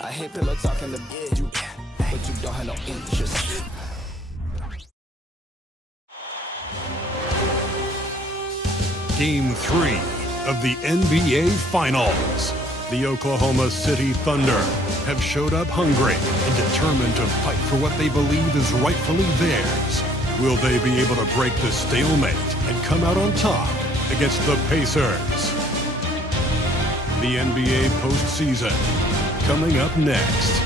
I hate pillow talking to you, but you don't have no interest. Game 3 of the NBA Finals. The Oklahoma City Thunder have showed up hungry and determined to fight for what they believe is rightfully theirs. Will they be able to break the stalemate and come out on top against the Pacers? The NBA postseason coming up next.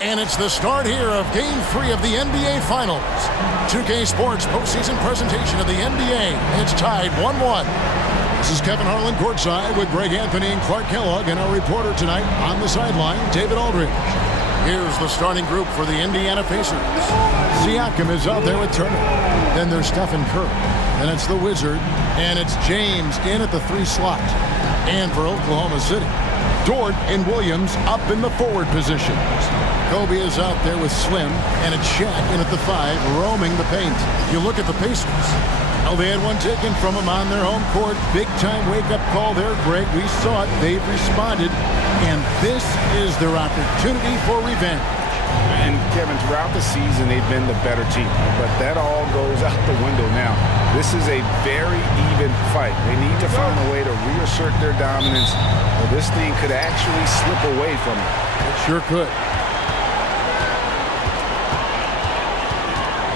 And it's the start here of Game 3 of the NBA Finals. 2K Sports postseason presentation of the NBA. It's tied 1-1. This is Kevin Harlan courtside with Greg Anthony and Clark Kellogg, and our reporter tonight on the sideline, David Aldridge. Here's the starting group for the Indiana Pacers. Siakam is out there with Turner. Then there's Stephen Curry. Then it's the Wizard. And it's James in at the 3 slot. And for Oklahoma City, Dort and Williams up in the forward positions. Kobe is out there with Slim, and it's Chet in at the 5, roaming the paint. You look at the Pacers. Well, they had one taken from them on their home court. Big-time wake-up call there, Greg. We saw it. They've responded, and this is their opportunity for revenge. And, Kevin, throughout the season, they've been the better team. But that all goes out the window now. This is a very even fight. They need to find a way to reassert their dominance, or this thing could actually slip away from them. It sure could.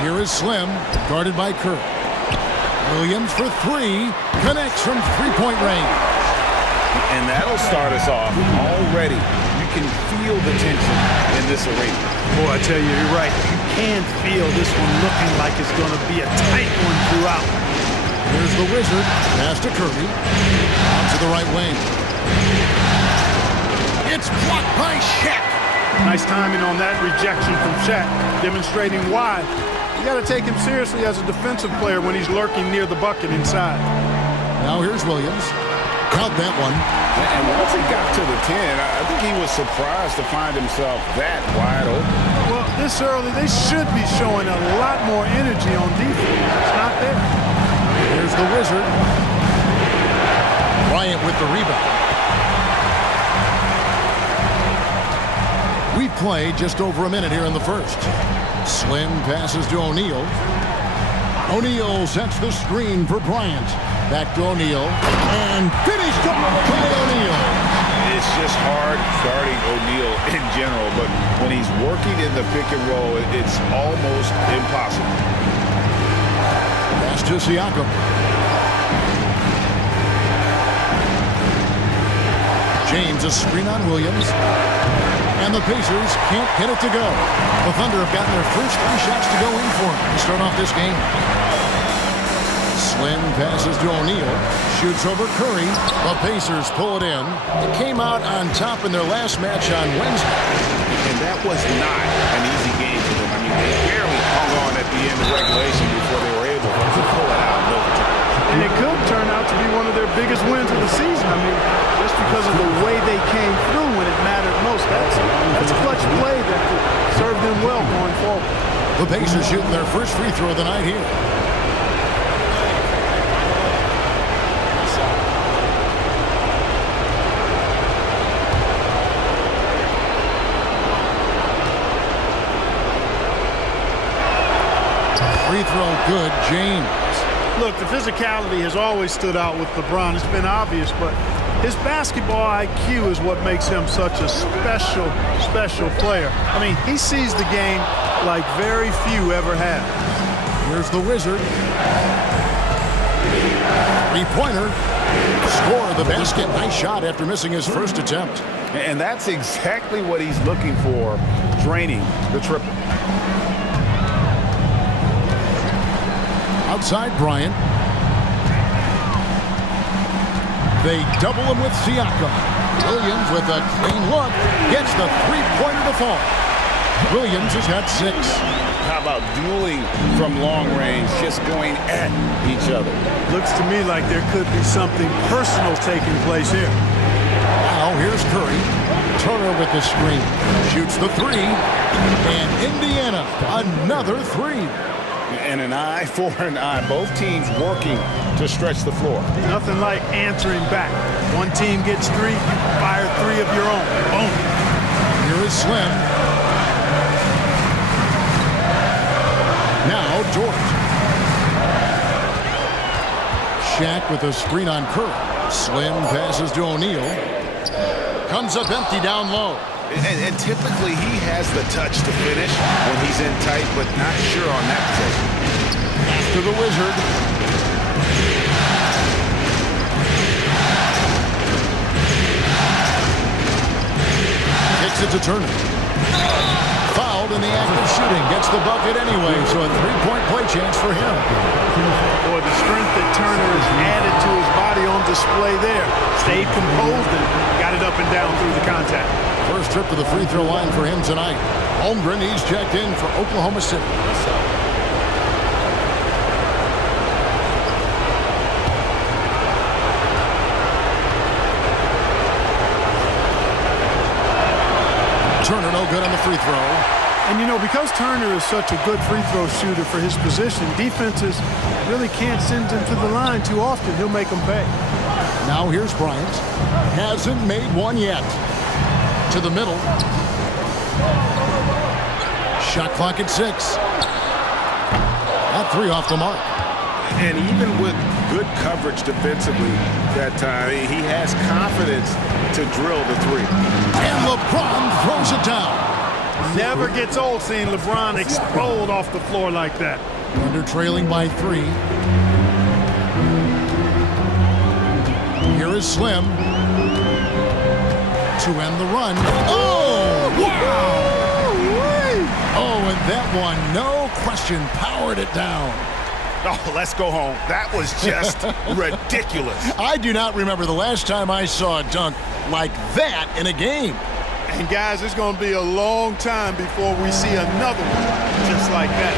Here is Slim, guarded by Curry. Williams for 3, connects from three-point range. And that'll start us off already. You can feel the tension in this arena. Boy, I tell you, you're right. You can feel this one looking like it's going to be a tight one throughout. Here's the Wizard, pass to Curry, out to the right wing. It's blocked by Shaq. Nice timing on that rejection from Shaq, demonstrating why you got to take him seriously as a defensive player when he's lurking near the bucket inside. Now here's Williams. Count that one. And once he got to the 10, I think he was surprised to find himself that wide open. Well, this early, they should be showing a lot more energy on defense. It's not there. Here's the Wizard. Bryant with the rebound. We play just over a minute here in the first. Slim passes to O'Neal. O'Neal sets the screen for Bryant. Back to O'Neal. And finished off by O'Neal. It's just hard guarding O'Neal in general, but when he's working in the pick and roll, it's almost impossible. Pass to Siakam. James a screen on Williams. And the Pacers can't get it to go. The Thunder have gotten their first 3 shots to go in for them to start off this game. Slim passes to O'Neal. Shoots over Curry. The Pacers pull it in. They came out on top in their last match on Wednesday. And that was not an easy game for them. I mean, they barely hung on at the end of regulation before they were able to pull it out in overtime. And it could turn out to be one of their biggest wins of the season. I mean, just because of the way they came through when it mattered most. That's a clutch play that could serve them well going forward. The Pacers shooting their first free throw of the night here. Free throw good, James. Look, the physicality has always stood out with LeBron. It's been obvious, but his basketball IQ is what makes him such a special, special player. I mean, he sees the game like very few ever have. Here's the Wizard. Three-pointer. Score the basket. Nice shot after missing his first attempt. And that's exactly what he's looking for, draining the triple. Outside Bryant. They double him with Siakam. Williams with a clean look gets the three-pointer to fall. Williams has got 6. How about dueling from long range, just going at each other? Looks to me like there could be something personal taking place here. Now here's Curry. Turner with the screen. Shoots the 3. And Indiana, another 3. And an eye for an eye. Both teams working to stretch the floor. Nothing like answering back. One team gets 3, you fire 3 of your own. Boom. Here is Slim. Now Dort. Shaq with a screen on Curry. Slim passes to O'Neal. Comes up empty down low. And typically he has the touch to finish when he's in tight, but not sure on that possession. To the Wizard. Kicks it to Turner. Fouled in the act of shooting. Gets the bucket anyway, so a 3-point play chance for him. Boy, the strength that Turner has added to his body on display there. Stayed composed and got it up and down through the contact. First trip to the free throw line for him tonight. Holmgren, he's checked in for Oklahoma City. Turner no good on the free throw. And you know, because Turner is such a good free throw shooter for his position, defenses really can't send him to the line too often. He'll make them pay. Now here's Bryant. Hasn't made one yet. To the middle. Shot clock at 6. That 3 off the mark. And even with good coverage defensively that time, he has confidence to drill the 3. And LeBron throws it down. Never gets old seeing LeBron explode off the floor like that. Thunder trailing by 3. Here is Slim. To end the run. Oh, wow! Oh, and that one, no question, powered it down. Oh, let's go home. That was just ridiculous. I do not remember the last time I saw a dunk like that in a game. And guys, it's going to be a long time before we see another one just like that.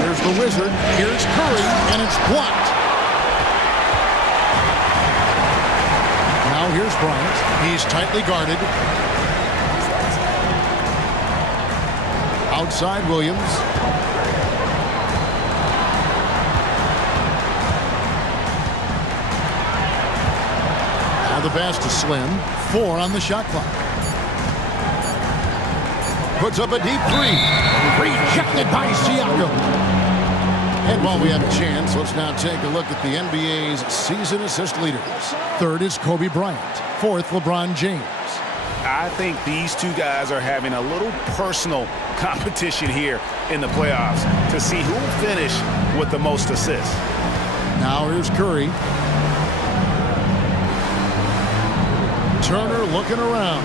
Here's the Wizard. Here's Curry, and it's blocked. Now here's Bryant. He's tightly guarded. Outside Williams. Now the pass to Slim. 4 on the shot clock. Puts up a deep 3. Rejected by Siakam. And while we have a chance, let's now take a look at the NBA's season assist leaders. 3rd is Kobe Bryant. 4th, LeBron James. I think these two guys are having a little personal competition here in the playoffs to see who will finish with the most assists. Now here's Curry. Turner looking around.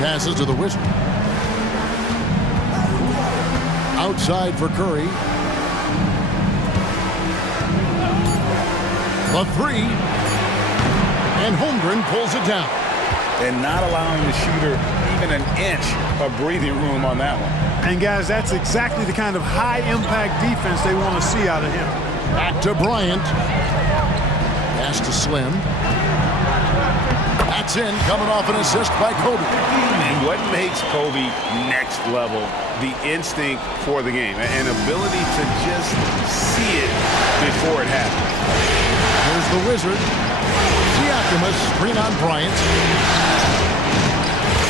Passes to the Wizard. Outside for Curry. The 3. And Holmgren pulls it down. And not allowing the shooter even an inch of breathing room on that one. And guys, that's exactly the kind of high-impact defense they want to see out of him. Back to Bryant. Pass to Slim. That's in, coming off an assist by Kobe. And what makes Kobe next level? The instinct for the game. An ability to just see it before it happens. Here's the Wizard. Siakam, a screen on Bryant.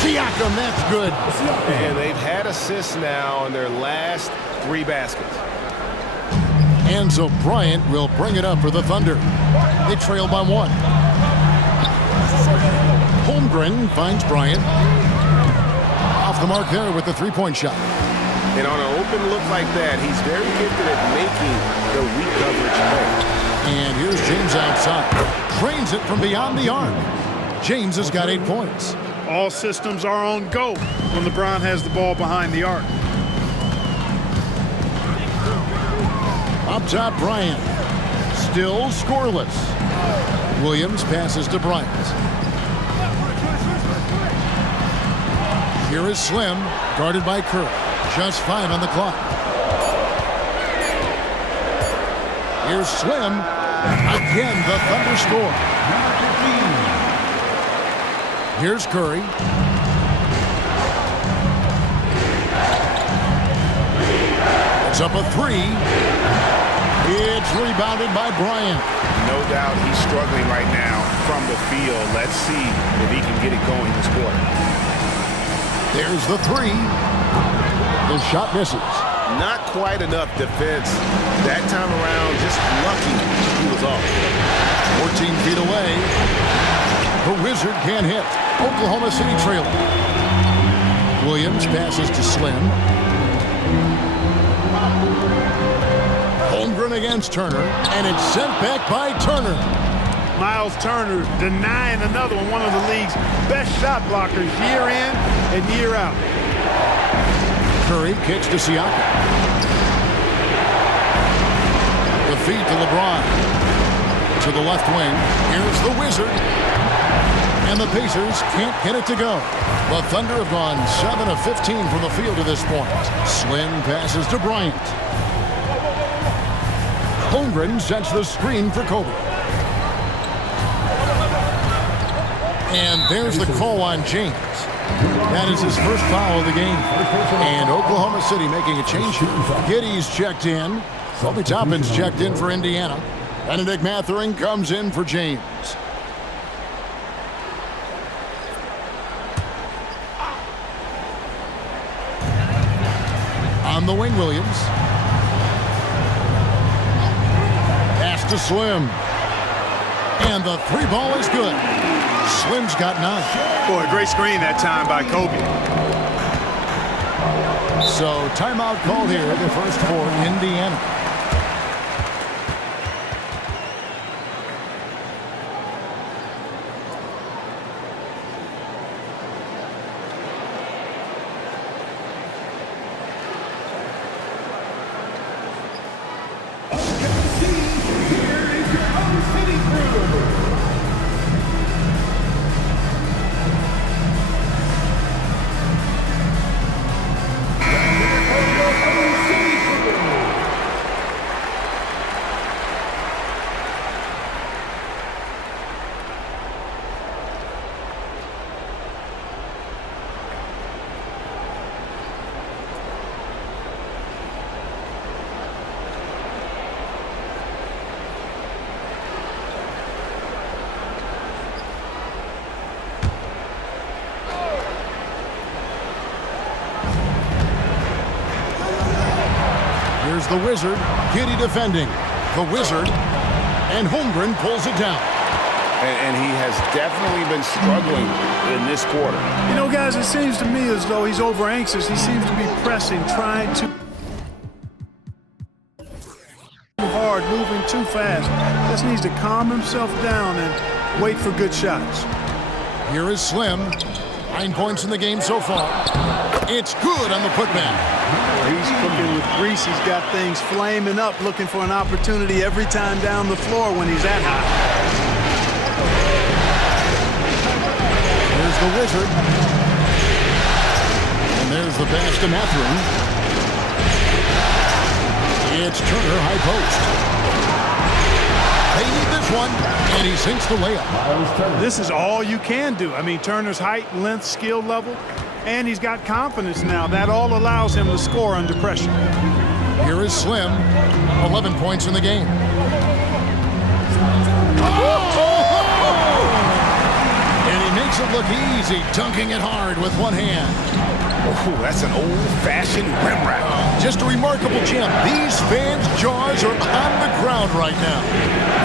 Siakam, that's good. And they've had assists now in their last 3 baskets. And so Bryant will bring it up for the Thunder. They trail by 1. Holmgren finds Bryant. Off the mark there with the 3-point shot. And on an open look like that, he's very gifted at making the weak coverage play. And here's James outside. Drains it from beyond the arc. James has got 8 points. All systems are on go when LeBron has the ball behind the arc. Up top, Bryant. Still scoreless. Williams passes to Bryant. Here is Slim, guarded by Curry. Just 5 on the clock. Here's Slim. Again, the Thunder score. Here's Curry. It's up a 3. It's rebounded by Bryant. No doubt he's struggling right now from the field. Let's see if he can get it going this quarter. There's the three. The shot misses. Not quite enough defense that time around. Just lucky he was off. 14 feet away. The Wizard can't hit. Oklahoma City trailing. Williams passes to Slim. Holmgren against Turner, and it's sent back by Turner. Myles Turner denying another one of the league's best shot blockers year in and year out. Curry kicks to Siakam. The feed to LeBron. To the left wing. Here's the Wizard. And the Pacers can't get it to go. The Thunder have gone 7 of 15 from the field to this point. Slim passes to Bryant. Holmgren sets the screen for Kobe. And there's the call on James. That is his first foul of the game. And Oklahoma City making a change. Giddey's checked in. Kobe Toppin's checked in for Indiana. Benedict Mathurin comes in for James. On the wing, Williams. Pass to Slim. And the three ball is good. Slim's got 9. Boy, great screen that time by Kobe. So timeout called here, the first for Indiana. Here's the Wizard. Giddey defending. The Wizard. And Holmgren pulls it down. And he has definitely been struggling in this quarter. You know, guys, it seems to me as though he's over anxious. He seems to be pressing, trying to hard, moving too fast. Just needs to calm himself down and wait for good shots. Here is Slim. 9 points in the game so far. It's good on the putback. He's cooking with grease. He's got things flaming up, looking for an opportunity every time down the floor when he's that hot. There's the Wizard. And there's the pass to Mathurin. It's Turner, high post. They need this one, and he sinks the layup. This is all you can do. I mean, Turner's height, length, skill level, and he's got confidence now. That all allows him to score under pressure. Here is Slim, 11 points in the game. And he makes it look easy, dunking it hard with one hand. Oh, that's an old-fashioned rim wrap. Just a remarkable gem. These fans' jaws are on the ground right now.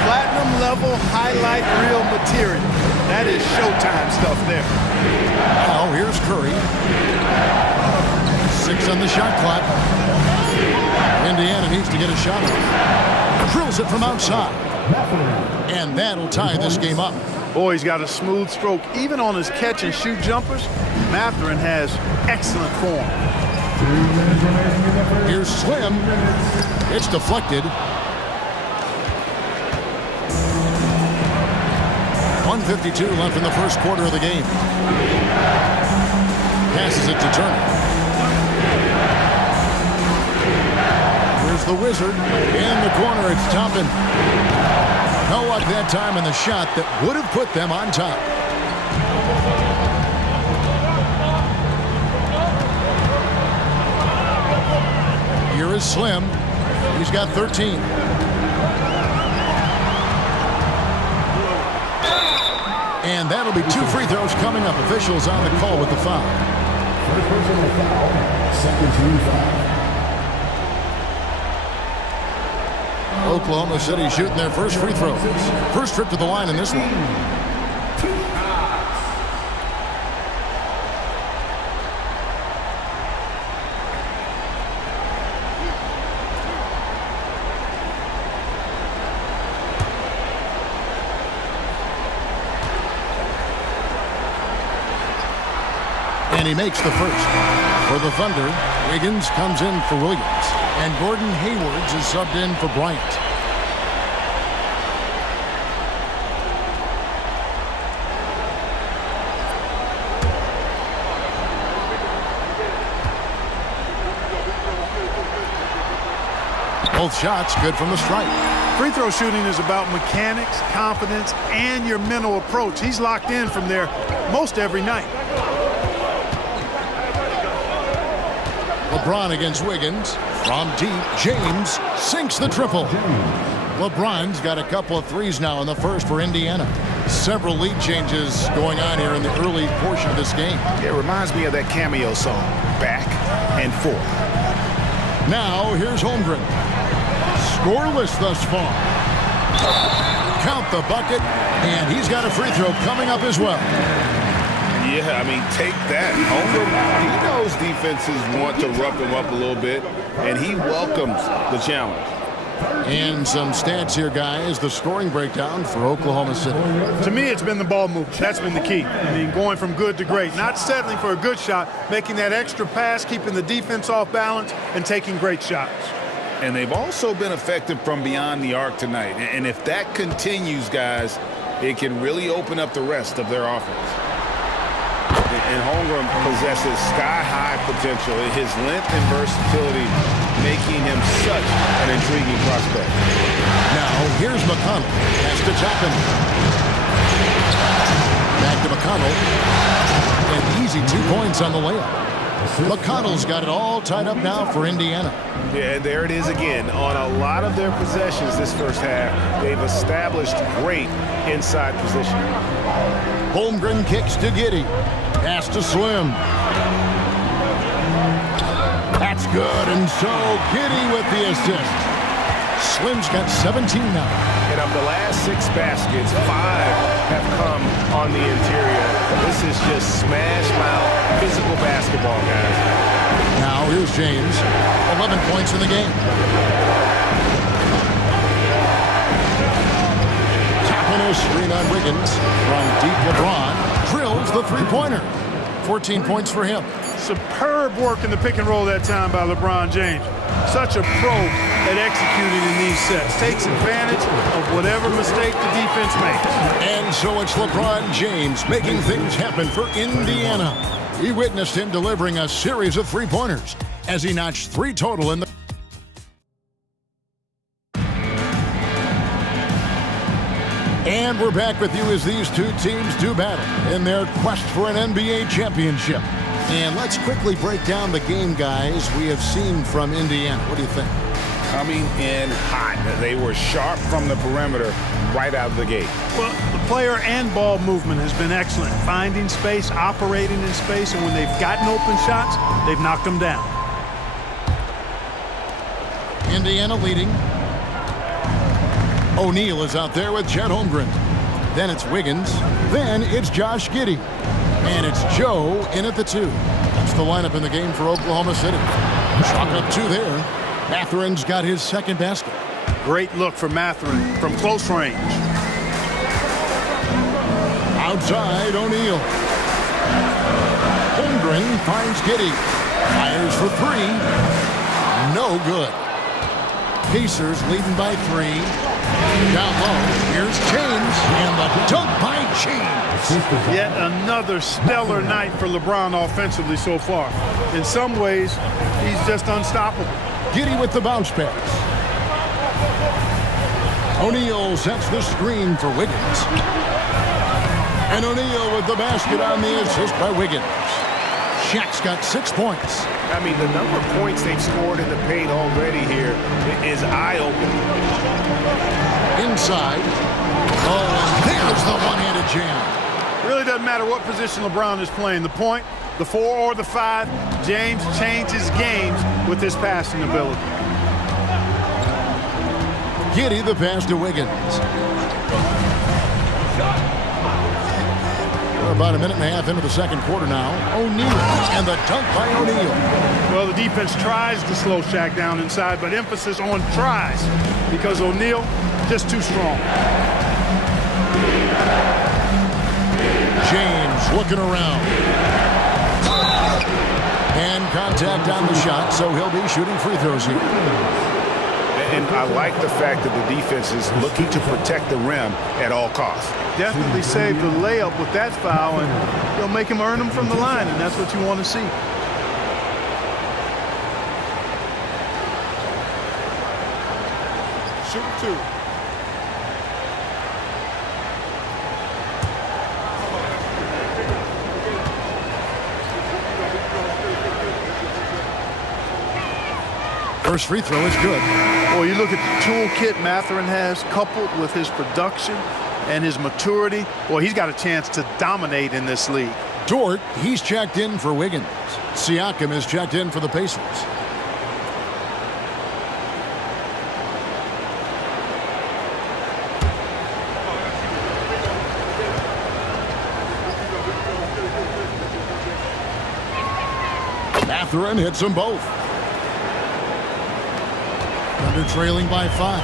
Platinum level highlight reel material. That is Showtime stuff there. Now here's Curry. 6 on the shot clock. Indiana needs to get a shot off. Drills it from outside. And that'll tie this game up. Boy, he's got a smooth stroke. Even on his catch and shoot jumpers, Mathurin has excellent form. Here's Slim. It's deflected. 1:52 left in the first quarter of the game. Passes it to Turner. Here's the Wizard. In the corner, it's Toppin. No luck that time in the shot that would have put them on top. Here is Slim. He's got 13. And that'll be 2 free throws coming up. Officials on the call with the foul. First personal foul, second team foul. Oklahoma City shooting their first free throws. First trip to the line in this one. And he makes the first. For the Thunder, Wiggins comes in for Williams. And Gordon Haywards is subbed in for Bryant. Both shots good from the stripe. Free throw shooting is about mechanics, confidence, and your mental approach. He's locked in from there most every night. LeBron against Wiggins. From deep, James sinks the triple. LeBron's got a couple of threes now in the first for Indiana. Several lead changes going on here in the early portion of this game. It reminds me of that cameo song, Back and Forth. Now, here's Holmgren. Scoreless thus far. Count the bucket, and he's got a free throw coming up as well. Yeah, I mean, take that. Holmgren, he knows defenses want to rough him up a little bit, and he welcomes the challenge. And some stats here, guys. The scoring breakdown for Oklahoma City. To me, it's been the ball movement. That's been the key. I mean, going from good to great. Not settling for a good shot, making that extra pass, keeping the defense off balance, and taking great shots. And they've also been effective from beyond the arc tonight. And if that continues, guys, it can really open up the rest of their offense. And Holmgren possesses sky-high potential. His length and versatility making him such an intriguing prospect. Now, here's McConnell. Has to Chapman. Back to McConnell. An easy 2 points on the layup. McConnell's got it all tied up now for Indiana. Yeah, there it is again. On a lot of their possessions this first half, they've established great inside position. Holmgren kicks to Giddey. Pass to Slim. That's good, and so Giddey with the assist. Slim's got 17 now. And of the last 6 baskets, 5 have come on the interior. This is just smash mouth physical basketball, guys. Now here's James. 11 points in the game. Tapping a screen on Wiggins. From deep, LeBron drills the three-pointer. 14 points for him. Superb work in the pick and roll that time by LeBron James. Such a pro at executing in these sets. Takes advantage of whatever mistake the defense makes. And so it's LeBron James making things happen for Indiana. He witnessed him delivering a series of three-pointers as he notched 3 total in the... And we're back with you as these two teams do battle in their quest for an NBA championship. And let's quickly break down the game, guys, we have seen from Indiana. What do you think? Coming in hot. They were sharp from the perimeter right out of the gate. Well, the player and ball movement has been excellent. Finding space, operating in space, and when they've gotten open shots, they've knocked them down. Indiana leading. O'Neal is out there with Chet Holmgren. Then it's Wiggins. Then it's Josh Giddey. And it's Joe in at the 2. That's the lineup in the game for Oklahoma City. Chalk up 2 there. Matherin's got his second basket. Great look for Matherin from close range. Outside, O'Neal. Holmgren finds Giddey. Fires for 3. No good. Pacers leading by 3. Down low, here's James, and the dunk by James. Yet another stellar night for LeBron offensively so far. In some ways, he's just unstoppable. Giddey with the bounce pass. O'Neal sets the screen for Wiggins. And O'Neal with the basket on the assist by Wiggins. Shaq's got 6 points. I mean, the number of points they've scored in the paint already here is eye-opening. Inside. Oh, and there's the one-handed jam. doesn't matter what position LeBron is playing, the point, the 4 or the 5, James changes games with his passing ability. Giddey the pass to Wiggins. We're about a minute and a half into the second quarter now. O'Neal and the dunk by O'Neal. Well, the defense tries to slow Shaq down inside, but emphasis on tries because O'Neal just too strong. James looking around. And contact on the shot, so he'll be shooting free throws here. And I like the fact that the defense is looking to protect the rim at all costs. Definitely save the layup with that foul, and they'll make him earn them from the line, and that's what you want to see. Shoot 2. First free throw is good. Well, you look at the toolkit Mathurin has, coupled with his production and his maturity. Boy, he's got a chance to dominate in this league. Dort, he's checked in for Wiggins. Siakam is checked in for the Pacers. Mathurin hits them both. Thunder trailing by 5.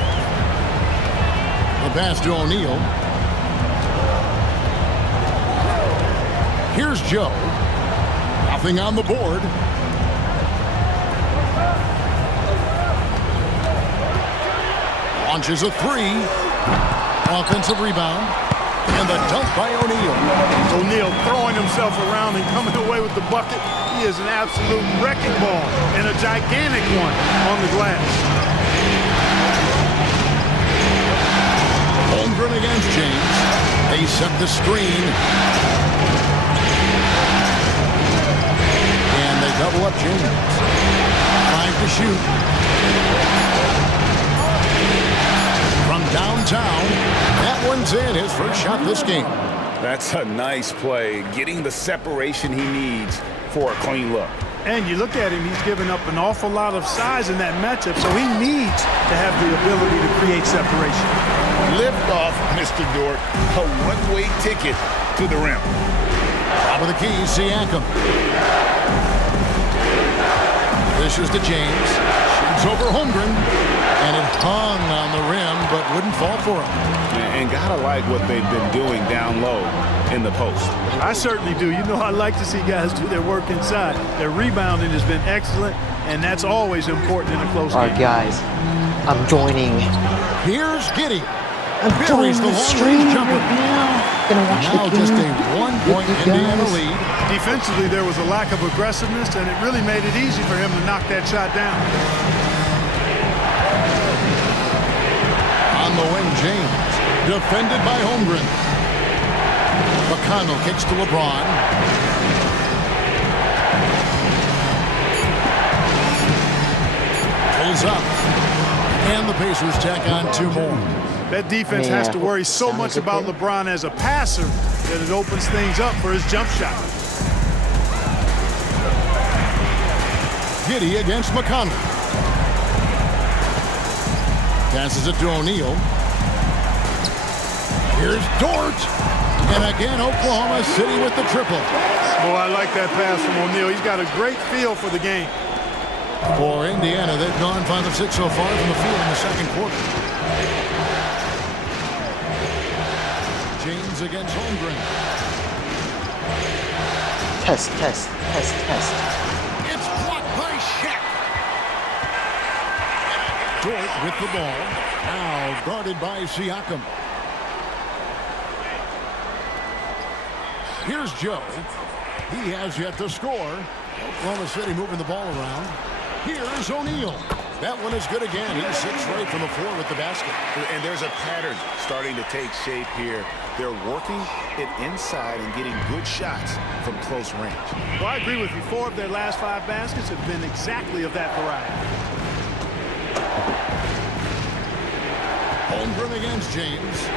The pass to O'Neal. Here's Joe. Nothing on the board. Launches a 3. Offensive rebound. And the dunk by O'Neal. O'Neal throwing himself around and coming away with the bucket. He is an absolute wrecking ball and a gigantic one on the glass. Holmgren against James. They set the screen. And they double up James. 5 to shoot. From downtown, that one's in. His first shot this game. That's a nice play, getting the separation he needs for a clean look. And you look at him, he's given up an awful lot of size in that matchup, so he needs to have the ability to create separation. Lift off, Mr. Dort. A one-way ticket to the rim. Top of the key, Siakam. Dishes to James. Shoots over Holmgren. And it hung on the rim, but wouldn't fall for him. And gotta like what they've been doing down low in the post. I certainly do. You know, I like to see guys do their work inside. Their rebounding has been excellent, and that's always important in a close game. All right, guys, I'm joining. Here's Giddey. I'm joining the stream jumper. right now. Gonna watch Now the game. just a 1-point Indiana lead. Defensively, there was a lack of aggressiveness, and it really made it easy for him to knock that shot down. On the wing, James. Defended by Holmgren. McConnell kicks to LeBron. Pulls up. And the Pacers tack on 2 more. That defense has to worry so much about LeBron as a passer that it opens things up for his jump shot. Giddey against McConnell. Passes it to O'Neal. Here's Dort. And again, Oklahoma City with the triple. Boy, I like that pass from O'Neal. He's got a great feel for the game. For Indiana, they've gone 5 of 6 so far from the field in the second quarter. James against Holmgren. Test. It's blocked by Shaq. Dort with the ball. Now guarded by Siakam. Here's Joe. He has yet to score. Oklahoma City moving the ball around. Here's O'Neal. That one is good again. He's 6 right from the floor with the basket. And there's a pattern starting to take shape here. They're working it inside and getting good shots from close range. Well, I agree with you. 4 of their last 5 baskets have been exactly of that variety. Holmgren against James.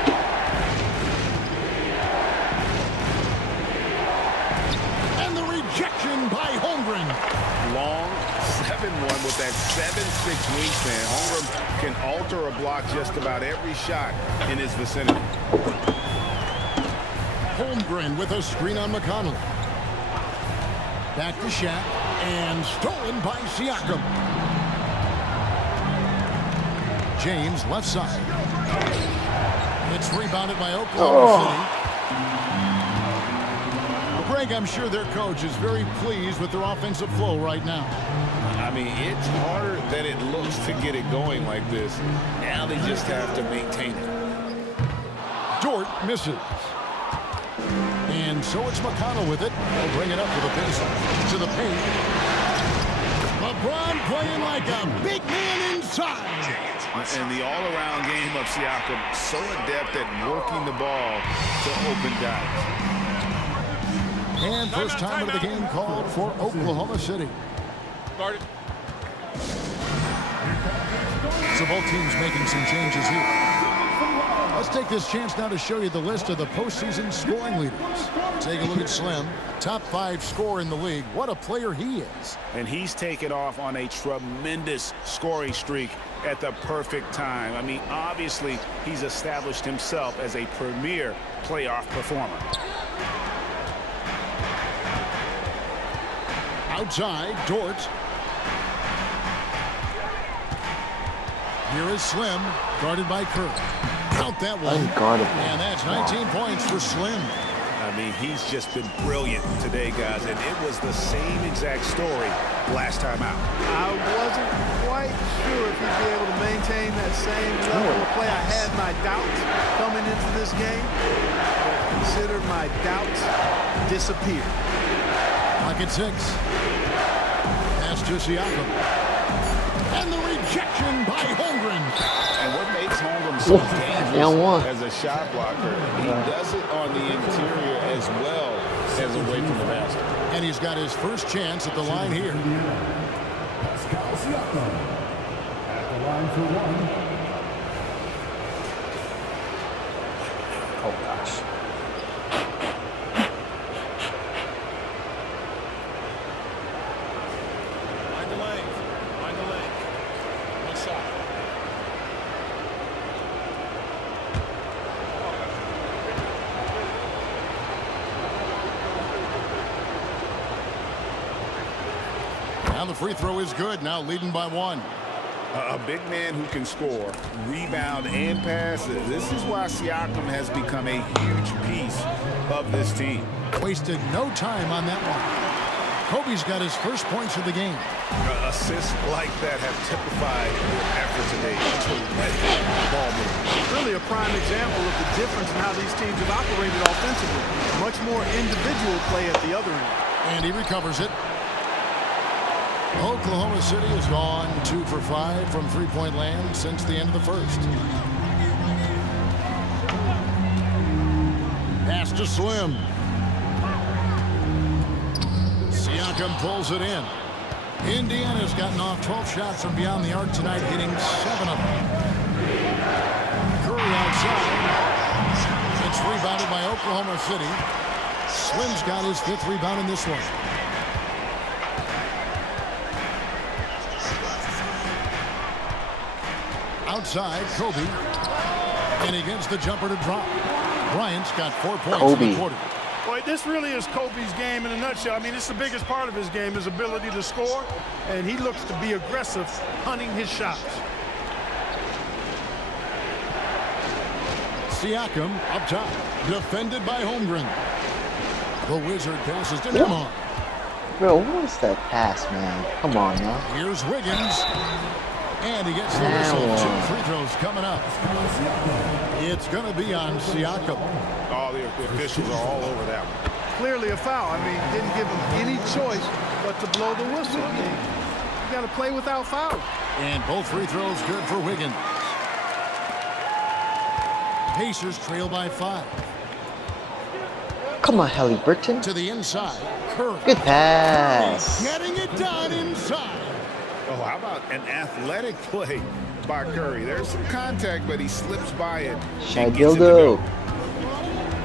7'1" with that 7'6" wingspan. Holmgren can alter or block just about every shot in his vicinity. Holmgren with a screen on McConnell. Back to Shaq, and stolen by Siakam. James, left side. It's rebounded by Oklahoma City. Well, Greg, I'm sure their coach is very pleased with their offensive flow right now. I mean, it's harder than it looks to get it going like this. Now they just have to maintain it. Dort misses. And so it's McConnell with it. He'll bring it up to the Pacers. To the paint. LeBron playing like a big man inside. And the all-around game of Siakam, so adept at working the ball to open guys. And first time of the game called for Oklahoma City. Started. So both teams making some changes here. Let's take this chance now to show you the list of the postseason scoring leaders. Take a look at Slim, top 5 scorer in the league. What a player he is. And he's taken off on a tremendous scoring streak at the perfect time. I mean, obviously, he's established himself as a premier playoff performer. Outside, Dort. Here is Slim, guarded by Curry. Out that one. Unguardable. And that's 19 points for Slim. I mean, he's just been brilliant today, guys, and it was the same exact story last time out. I wasn't quite sure if he'd be able to maintain that same level of play. I had my doubts coming into this game, but considered my doubts disappeared. Clock at 6. Pass to Siakam. And the rejection by Holmgren. And what makes Holmgren so dangerous as a shot blocker, he does it on the interior as well as away from the basket. And he's got his first chance at the line here. Pascal Siakam at the line for 1. Oh, gosh. Mind the lane. Mind the lane. One shot. Now the free throw is good. Now leading by 1. A big man who can score, rebound, and pass. This is why Siakam has become a huge piece of this team. Wasted no time on that one. Kobe's got his first points of the game. Assists like that have typified their effort today. Terrific ball movement. Really a prime example of the difference in how these teams have operated offensively. Much more individual play at the other end. And he recovers it. Oklahoma City has gone 2 for 5 from three-point land since the end of the first. Pass to Slim. Siakam pulls it in. Indiana's gotten off 12 shots from beyond the arc tonight, hitting 7 of them. Curry outside. It's rebounded by Oklahoma City. Slim's got his 5th rebound in this one. Outside, Kobe. And he gets the jumper to drop. Bryant's got 4 points in the quarter. Boy, this really is Kobe's game in a nutshell. I mean, it's the biggest part of his game, his ability to score, and he looks to be aggressive, hunting his shots. Siakam up top, defended by Holmgren. The Wizard passes to Temu. Bro, what was that pass, man? Come on now. Here's Wiggins. And he gets the whistle. 2 free throws coming up. It's going to be on Siakam. All the officials are all over that one. Clearly a foul. I mean, didn't give him any choice but to blow the whistle. I mean, you got to play without foul. And both free throws good for Wiggins. Pacers trail by 5. Come on, Haliburton. To the inside. Curry. Good pass. Getting it done inside. Oh, how about an athletic play by Curry? There's some contact, but he slips by it. Shai Gilgeous.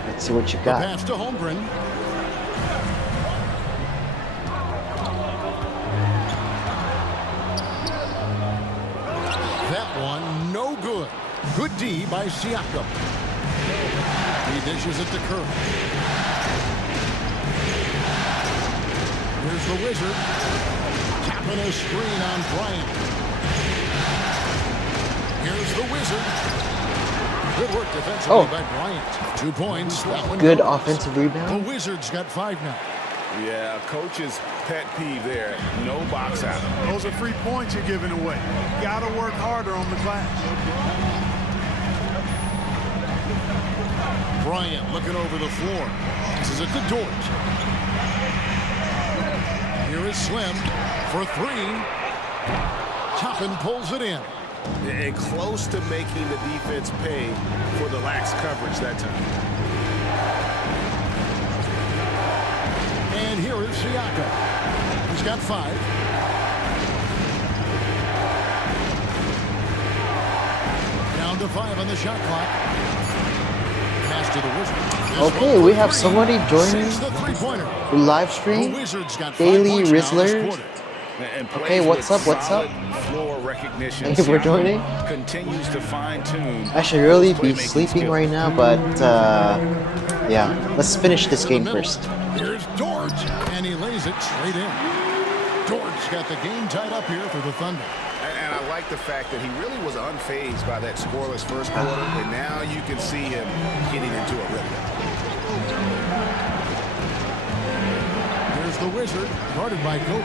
Let's see what you The got. pass to Holmgren. good. Good D by Siakam. He dishes it to Curry. Here's the Wizard. Tapping a screen on Bryant. Here's the Wizard. Good work defensively by Bryant. 2 points. That one Good goes. offensive rebound. The Wizards got 5 now. Yeah, coach's pet peeve there. No box out. Those are free points you're giving away. You got to work harder on the glass. Bryant looking over the floor. This is it to Dort. Here is Slim for 3. Toppin pulls it in. And close to making the defense pay for the lax coverage that time. And here is Siakam. He's got 5. Down to 5 on the shot clock. Pass to the Wizards. Okay, we have somebody joining The three-pointer. live The stream. Wizards got 5 Daily points now in this Rizzlers. quarter. And Okay, plays what's with up? What's up? solid floor recognition. Thank you for Siakam joining. Continues to fine-tune. I should really be his playmaking sleeping skills. right now, but yeah, let's finish this game first. Here's Dort, and he lays it straight in. Dort's got the game tied up here for the Thunder. And I like the fact that he really was unfazed by that scoreless first quarter, and now you can see him getting into a rhythm. Here's the Wizard, guarded by Kobe.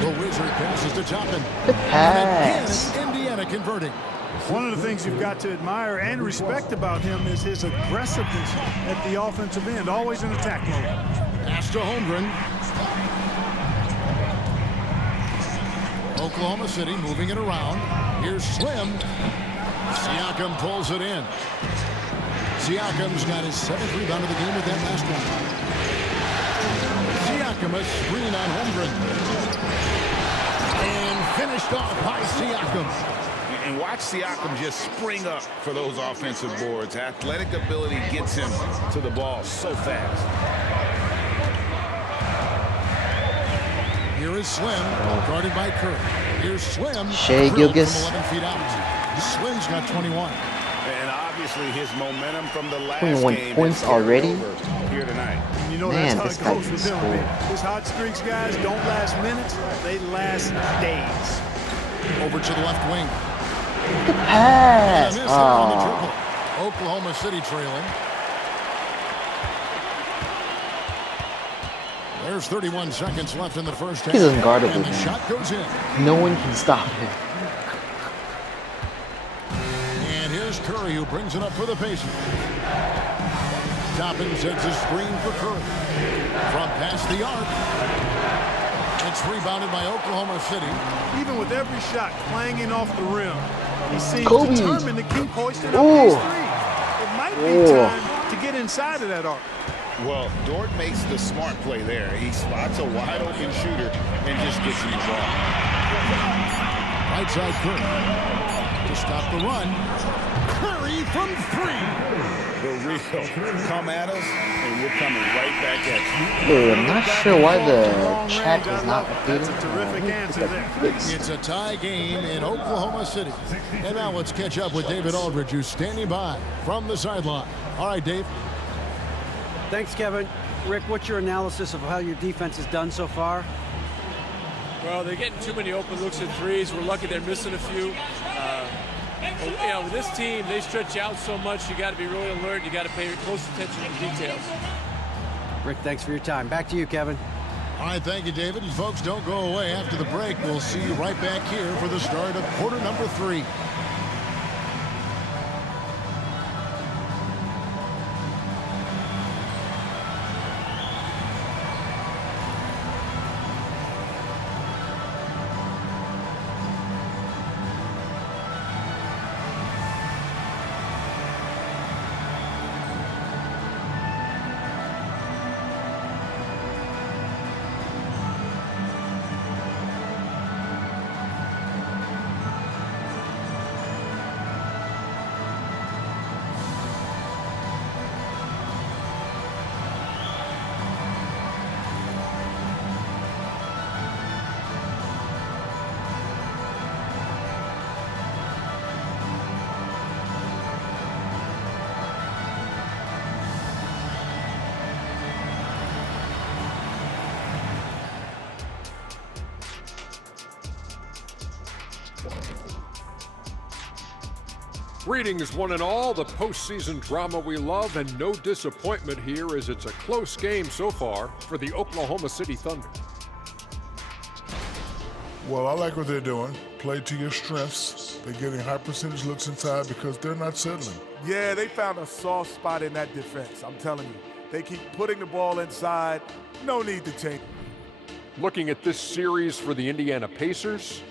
The Wizard passes to Toppin. Good And again, pass. it's Indiana converting. One of the things you've got to admire and respect about him is his aggressiveness at the offensive end, always in attack mode. Pass to Holmgren. Oklahoma City moving it around. Here's Slim. Siakam pulls it in. Siakam's got his 7th rebound of the game with that last one. Siakam a screen on Holmgren. And finished off by Siakam. And watch Siakam just spring up for those offensive boards. Athletic ability gets him to the ball so fast. Here is Slim, guarded by Curry. Here's Slim. Shai drilled Gilgeous. from 11 feet out. Slim's got 21. And obviously his momentum from the last 21 game points is carried already? over here tonight. You know, Man, that's this how guy it goes can with him. score. His hot streaks, guys, don't last minutes. They last days. Over to the left wing. Good pass. And a miss there on the Oh, triple. Oklahoma City trailing. There's 31 seconds left in the first half. He's unguardable, And the man. shot goes in. no one can stop him. And here's Curry, who brings it up for the Pacers. Toppin takes a screen for Curry. From past the arc. It's rebounded by Oklahoma City. Even with every shot clanging off the rim, he seems Kobe. determined to keep hoisting up Ooh. these threes. It might be Ooh. time to get inside of that arc. Well, Dort makes the smart play there. He spots a wide open shooter and just gets him the ball. Right side Curry. To stop the run. Curry from 3. The real come at us, and we're coming right back at you. Dude, I'm not sure why the Long chat range, is I not love it. That's a updating. terrific answer there. It's a tie game in Oklahoma City. And now let's catch up with David Aldridge, who's standing by from the sideline. All right, Dave. Thanks, Kevin. Rick, what's your analysis of how your defense has done so far? Well, they're getting too many open looks at threes. We're lucky they're missing a few. You know, with this team, they stretch out so much. You got to be really alert. You got to pay close attention to the details. Rick, thanks for your time. Back to you, Kevin. All right, thank you, David. And folks, don't go away. After the break, we'll see you right back here for the start of quarter number 3. Greetings, one and all. The postseason drama we love, and no disappointment here as it's a close game so far for the Oklahoma City Thunder. Well, I like what they're doing. Play to your strengths. They're getting high percentage looks inside because they're not settling. Yeah, they found a soft spot in that defense. I'm telling you. They keep putting the ball inside. No need to change. Looking at this series for the Indiana Pacers,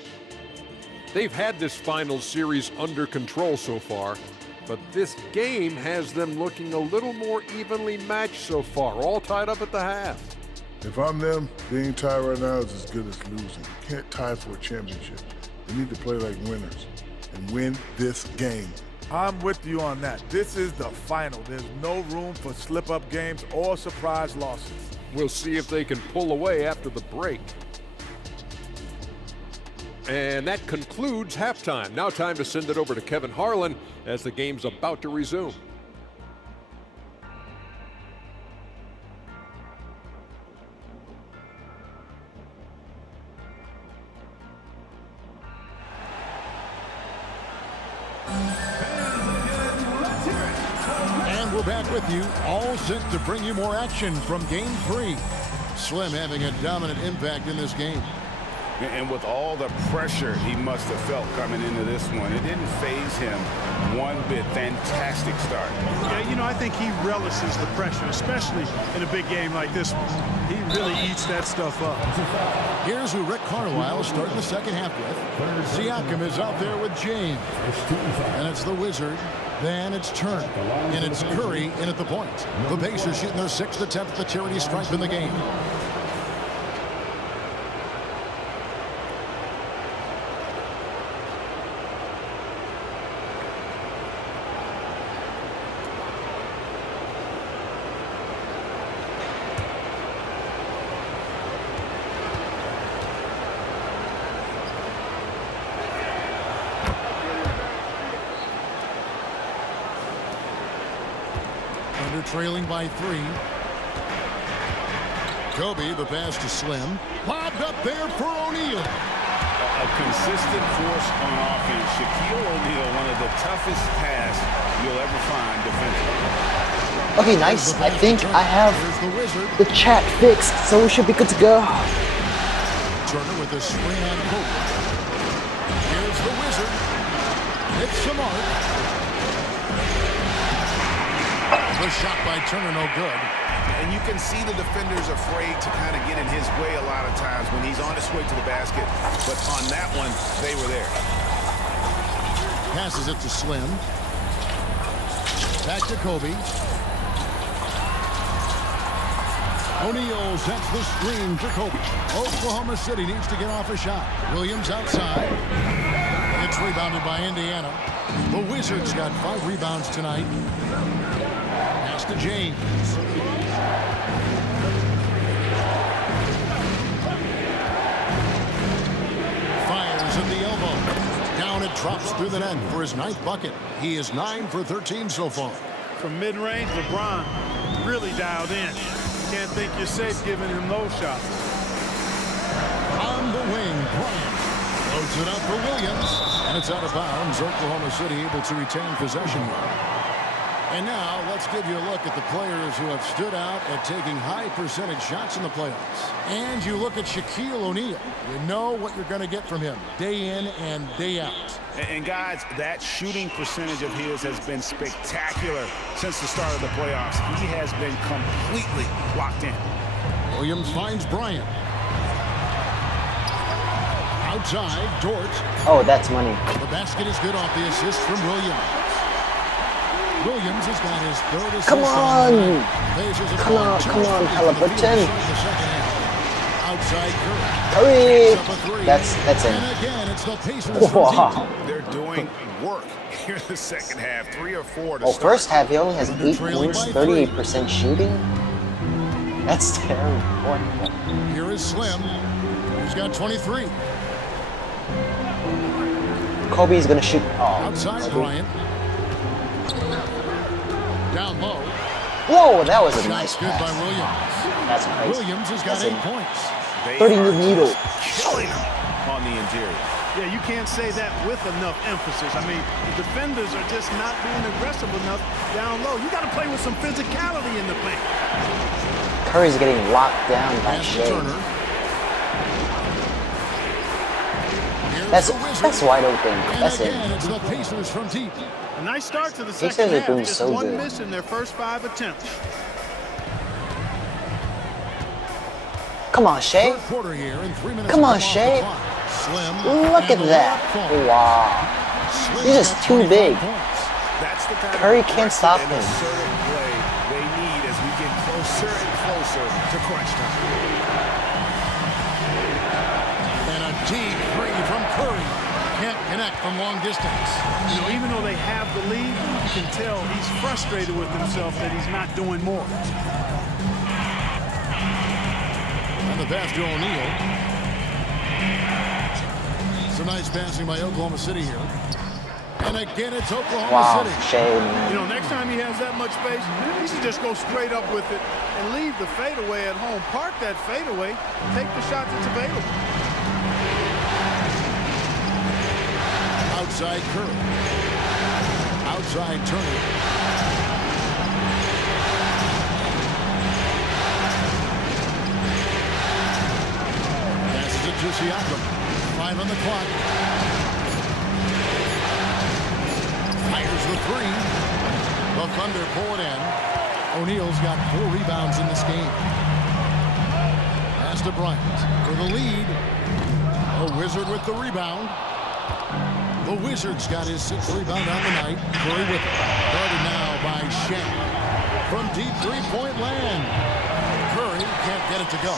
they've had this finals series under control so far, but this game has them looking a little more evenly matched so far, all tied up at the half. If I'm them, being tied right now is as good as losing. You can't tie for a championship. They need to play like winners and win this game. I'm with you on that. This is the final. There's no room for slip-up games or surprise losses. We'll see if they can pull away after the break. And that concludes halftime. Now time to send it over to Kevin Harlan as the game's about to resume. And we're back with you, all set to bring you more action from Game 3. Slim having a dominant impact in this game. And with all the pressure he must have felt coming into this one, it didn't faze him one bit. Fantastic start. Yeah, you know, I think he relishes the pressure, especially in a big game like this one. He really eats that stuff up. Here's who Rick Carlisle starting the second half with. Siakam is out there with James. And it's the Wizard. Then it's Turner. And it's Curry in at the point. The Pacers shooting their 6th attempt at the charity stripe in the game. Trailing by 3. Kobe, the pass to Slim. Lobbed up there for O'Neal. A consistent force on offense. Shaquille O'Neal, one of the toughest pass you'll ever find defensively. Okay, nice. I think I have the chat fixed, so we should be good to go. Turner with a swing on Kobe. Here's the Wizard. Hits the mark. The shot by Turner, no good. And you can see the defenders afraid to kind of get in his way a lot of times when he's on his way to the basket. But on that one, they were there. Passes it to Slim. Back to Kobe. O'Neal sets the screen for Kobe. Oklahoma City needs to get off a shot. Williams outside. It's rebounded by Indiana. The Wizards got 5 rebounds tonight. Pass to James. Fires at the elbow. Down it drops through the net for his 9th bucket. He is 9 for 13 so far. From mid-range, LeBron really dialed in. Can't think you're safe giving him those shots. On the wing, Bryant loads it up for Williams, and it's out of bounds. Oklahoma City able to retain possession here. And now let's give you a look at the players who have stood out at taking high percentage shots in the playoffs. And you look at Shaquille O'Neal. You know what you're going to get from him day in and day out. And guys, that shooting percentage of his has been spectacular since the start of the playoffs. He has been completely locked in. Williams finds Bryant. Outside, Dort. Oh, that's money. The basket is good off the assist from Williams. Williams has got his 3rd assist. Come on! Come on, Haliburton. Outside Curry. That's in. And again, it's the Pacers. Wow. They're doing work here in the second half. 3 or 4 to start. First half he only has 8 points, 38% shooting. That's terrible. Here is Slim. He's got 23. Kobe's gonna shoot. Outside Bryant. Down low. Whoa, that was a nice good pass. by Williams. That's crazy. Williams has got 8 points. 30 needle. Killing him on the interior. Yeah, you can't say that with enough emphasis. I mean, the defenders are just not being aggressive enough down low. You got to play with some physicality in the paint. Curry's getting locked down by Shai. That's wide open. That's it. It's the Pacers from deep. A nice start to the Pacers second are half. doing Just so one good. miss in their first 5 attempts. Come on, Shai. Third quarter here in 3 minutes. Come on, Shai. Look at that. Wow. He's just too big. That's the kind Curry of can't stop aggressive and assertive play they need as we get closer and closer to crunch time. And a deep three from Curry. Can't connect from long distance. You know, even though they have the lead, you can tell he's frustrated with himself that he's not doing more. And the pass to O'Neal. Some nice passing by Oklahoma City here. And again, it's Oklahoma City. Shai. You know, next time he has that much space, he should just go straight up with it and leave the fadeaway at home. Park that fadeaway, take the shot that's available. Outside Curry. Outside Turner. Passes it to Siakam. 5 on the clock. Fires the three. The Thunder pull it in. O'Neal's got 4 rebounds in this game. Pass to Bryant for the lead. A Wizard with the rebound. The Wizards got his 6th rebound on the night. Curry with it. Guarded now by Shai. From deep three-point land. Curry can't get it to go.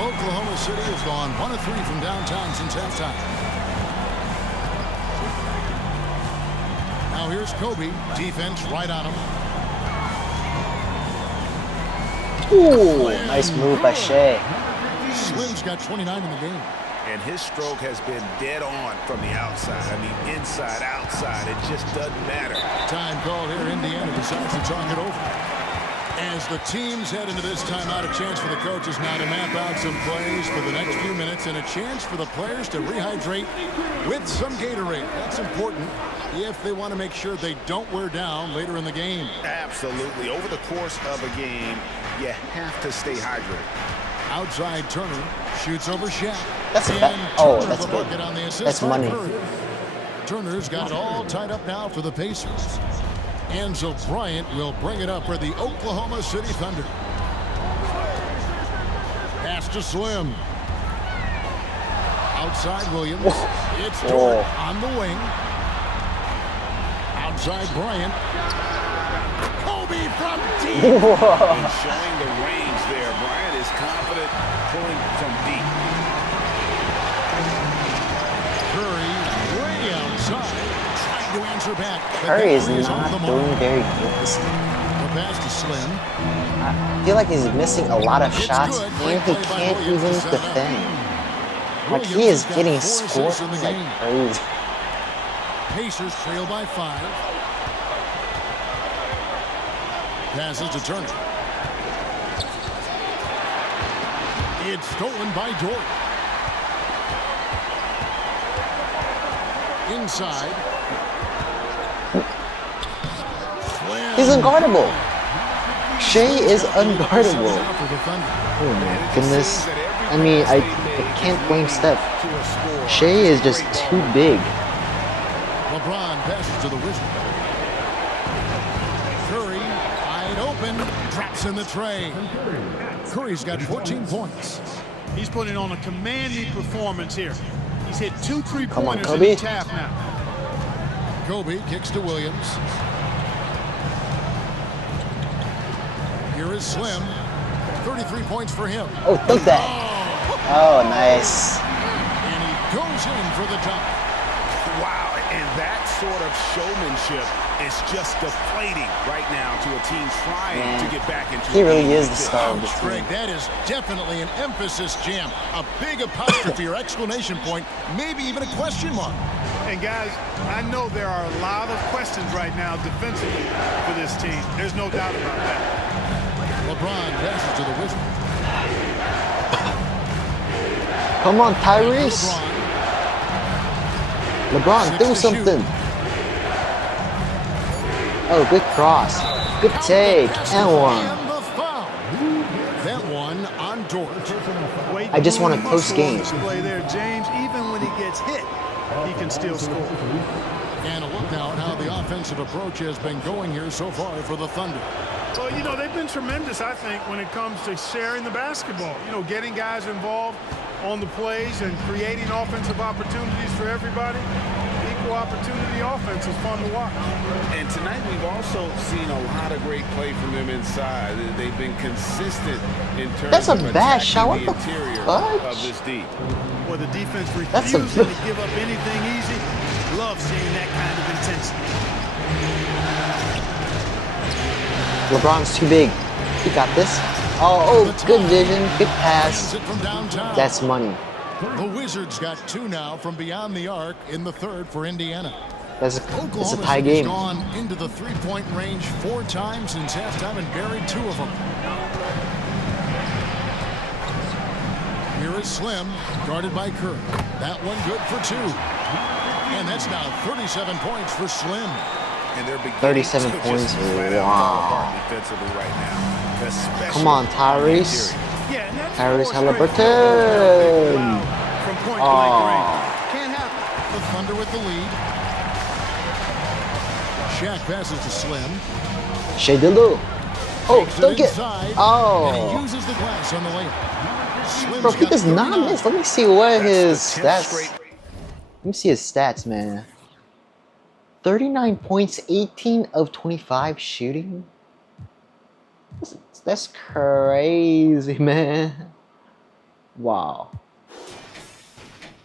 Oklahoma City has gone 1 of 3 from downtown since halftime. Now here's Kobe. Defense right on him. Ooh, nice move by Shai. Slim's got 29 in the game. And his stroke has been dead on from the outside. I mean, inside, outside, it just doesn't matter. Time called here. Indiana decides to talk it over. As the teams head into this timeout, a chance for the coaches now to map out some plays for the next few minutes and a chance for the players to rehydrate with some Gatorade. That's important if they want to make sure they don't wear down later in the game. Absolutely. Over the course of a game, you have to stay hydrated. Outside Turner shoots over Shaq. That's a bet. Oh, that's good. That's money. Turner's got it all tied up now for the Pacers. Enzo Bryant will bring it up for the Oklahoma City Thunder. Pass to Slim. Outside Williams. It's Dort on the wing. Outside Bryant. Kobe from deep. And showing the range there. Bryant is confident pulling from deep. Curry way outside. Trying to answer back. Curry is not doing very good this game. The pass to Slim. I feel like he's missing a lot of shots and he can't even defend. Like he is getting scored like crazy. Pacers trail by 5. Passes to Turner. It's stolen by Dort. Inside. He's unguardable. Shai is unguardable. Oh my goodness. I mean, I can't blame Steph. Shai is just too big. LeBron passes to the Wizard. Curry, wide open, drops in the tray. Curry's got 14 points. He's putting on a commanding performance here. He's hit 2 3-pointers in Kobe. each half now. Kobe kicks to Williams. Here is Slim. 33 points for him. Oh, dunk that. Oh, nice. And he goes in for the dunk. Wow, and that sort of showmanship is just deflating right now to a team trying to get back into He really is the star of the team. Greg, that is definitely an emphasis jam. A big apostrophe or exclamation point, maybe even a question mark. And guys, I know there are a lot of questions right now defensively for this team. There's no doubt about that. LeBron passes to the Wizard. Come on, Tyrese. LeBron, do something. Oh, good cross. Good take. And one. That one on Dort. I just want a close game. Play there, James. Even when he gets hit, he can still score. And a look now at how the offensive approach has been going here so far for the Thunder. Well, you know, they've been tremendous, I think, when it comes to sharing the basketball. You know, getting guys involved on the plays and creating offensive opportunities for everybody. Equal opportunity offense is fun to watch. And tonight we've also seen a lot of great play from them inside. They've been consistent in terms That's a of bad shot. the What the interior fudge? of this D. Well, the defense That's a refusing to give up anything easy. Love seeing that kind of intensity. LeBron's too big. He got this. Oh, good vision. Good pass. That's money. The Wizards got 2 now from beyond the arc in the third for Indiana. It's a tie City's game. gone into the three-point range 4 times since halftime and buried 2 of them. Here is Slim, guarded by Kirk. That one good for 2. And that's now 37 points for Slim. And they're 37 points. Wow. Defensively right now. Come on, Tyrese. Tyrese Haliburton. Can't happen. The Thunder with the lead. Shaq passes to Slim. Shai Gilgeous. Oh, don't get. And he Oh. uses the glass on the layup. Slim's Bro, he got does not 39. miss. Let me see what his stats. Let me see his stats, man. 39 points, 18 of 25 shooting. That's crazy, man. Wow.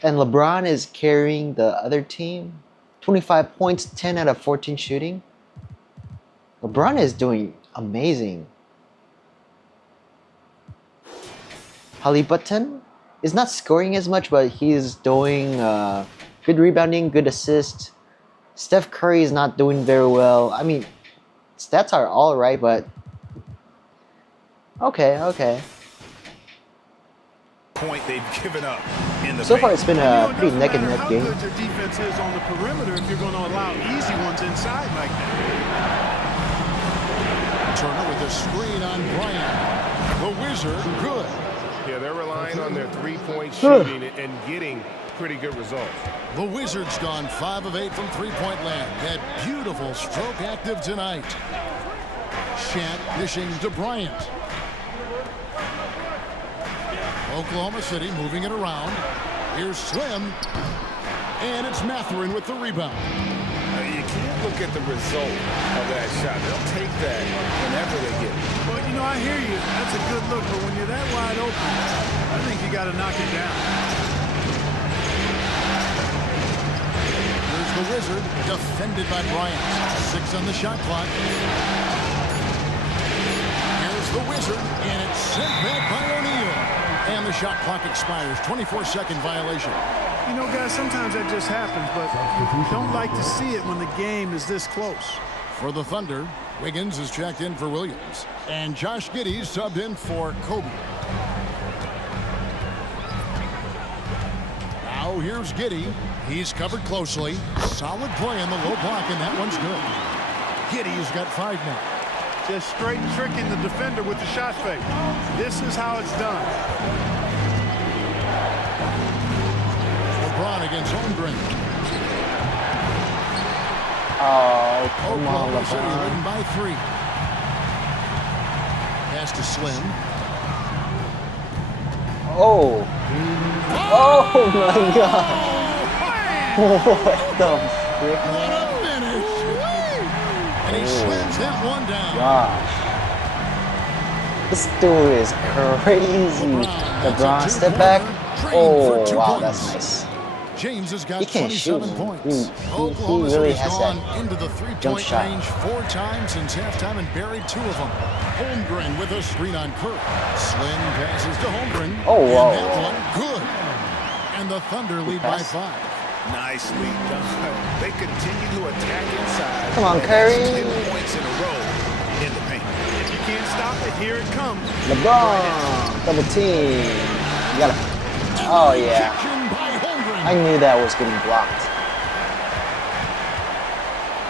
And LeBron is carrying the other team. 25 points, 10 out of 14 shooting. LeBron is doing amazing. Haliburton is not scoring as much, but he's doing good rebounding, good assist. Steph Curry is not doing very well. I mean, stats are all right, but okay. Point they've given up in the So far, it's been a pretty neck and neck game. How good your defense is on the perimeter if you're going to allow easy ones inside like that. Turner with a screen on Bryant. The Wizard, good. Yeah, they're relying on their three-point shooting and getting pretty good results. The Wizards gone 5 of 8 from three-point land. That beautiful stroke active tonight. Shaq dishing to Bryant. Oklahoma City moving it around. Here's Slim. And it's Mathurin with the rebound. You can't look at the result of that shot. They'll take that whenever they get it. Well, you know, I hear you. That's a good look, but when you're that wide open, I think you got to knock it down. Here's the Wizard, defended by Bryant. 6 on the shot clock. Here's the Wizard, and it's sent back by O'Neal. And the shot clock expires. 24-second violation. You know, guys, sometimes that just happens, but you don't like to see it when the game is this close. For the Thunder, Wiggins is checked in for Williams. And Josh Giddey subbed in for Kobe. Now here's Giddey. He's covered closely. Solid play in the low block, and that one's good. Giddey's got 5 now. Just straight tricking the defender with the shot fake. This is how it's done. LeBron against Holmgren. Oh, come on, Oklahoma City LeBron. leading by 3. Pass to Slim. Oh. Oh my God. What the frick? What a finish. And he slams that one down. Gosh. This dude is crazy. LeBron, step back. Oh, wow, that's nice. James has got He can't shoot, 27 man. points. He Oklahoma really City's has gone that into the jump three-point shot. range 4 times since halftime and buried 2 of them. Holmgren with a screen on Kirk. Slim passes to Holmgren. Oh, wow. And that one good. And the Thunder lead by 5. Nicely done. They continue to attack inside. Come on, Curry. 10 points in a row in the paint. If you can't stop it, here it comes. LeBron, double team. You gotta. Oh, yeah. I knew that was getting blocked.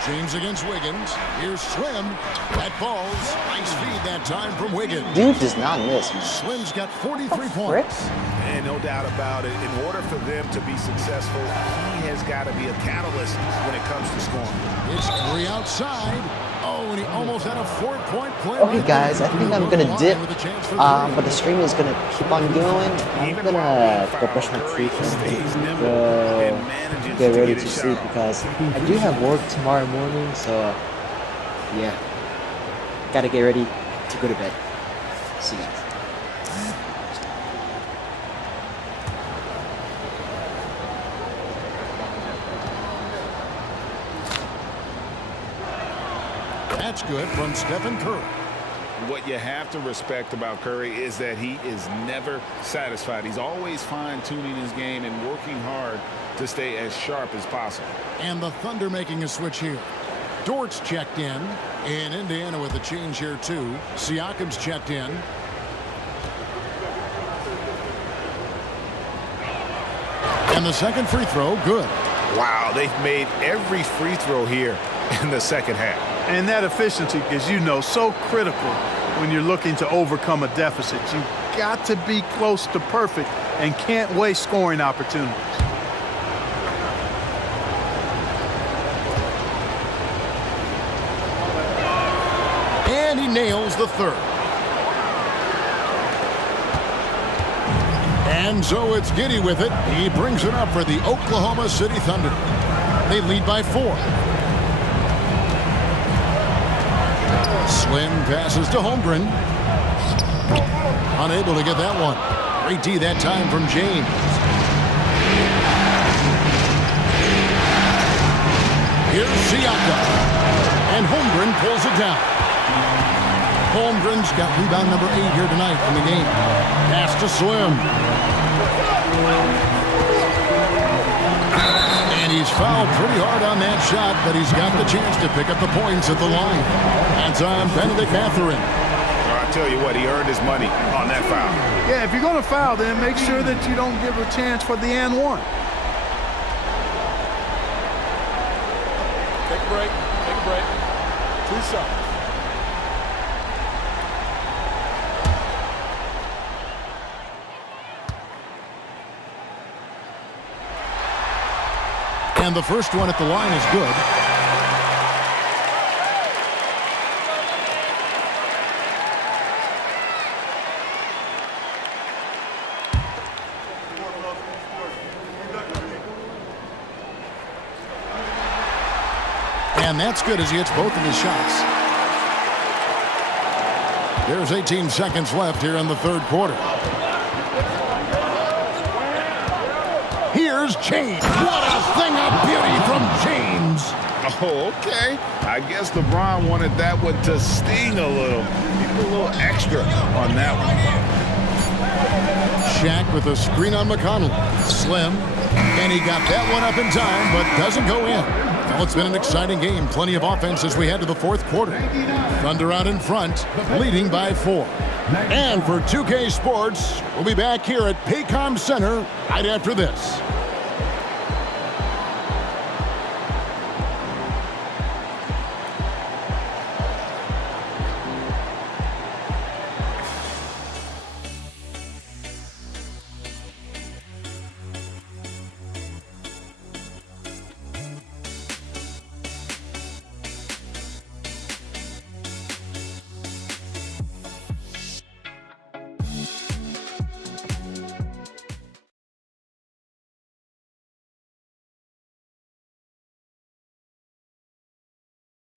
James against Wiggins. Here's Slim. That falls. Nice feed that time from Wiggins. Dude does not miss, man. Slim's got 43 points. And no doubt about it, in order for them to be successful, he has got to be a catalyst when it comes to scoring. It's Curry outside. Oh, and he almost had a 4-point play. Okay, guys, I think I'm gonna dip, but the stream is gonna keep on going. I'm gonna go brush my teeth and go get ready to sleep because I do have work tomorrow morning, so yeah, gotta get ready to go to bed. See you guys. That's good from Stephen Curry. What you have to respect about Curry is that he is never satisfied. He's always fine-tuning his game and working hard to stay as sharp as possible. And the Thunder making a switch here. Dort's checked in. And Indiana with a change here, too. Siakam's checked in. And the second free throw, good. Wow, they've made every free throw here in the second half. And that efficiency, as you know, so critical when you're looking to overcome a deficit. You've got to be close to perfect and can't waste scoring opportunities. And he nails the third. And so it's Giddey with it. He brings it up for the Oklahoma City Thunder. They lead by 4. Slim passes to Holmgren. Unable to get that one. Great D that time from James. Here's Siakam. And Holmgren pulls it down. Holmgren's got rebound number 8 here tonight in the game. Pass to Slim. And he's fouled pretty hard on that shot, but he's got the chance to pick up the points at the line. That's on Benedict Mathurin. I tell you what, he earned his money on that foul. Yeah, if you're going to foul, then make sure that you don't give a chance for the and one. Take a break. Take a break. 2 shots. And the first one at the line is good. And that's good as he hits both of his shots. There's 18 seconds left here in the third quarter. Here's James. What a thing of beauty from James. Oh, okay. I guess LeBron wanted that one to sting a little. He put a little extra on that one. Shaq with a screen on McConnell. Slim. And he got that one up in time, but doesn't go in. Well, it's been an exciting game. Plenty of offense as we head to the fourth quarter. Thunder out in front, leading by 4. And for 2K Sports, we'll be back here at Paycom Center right after this.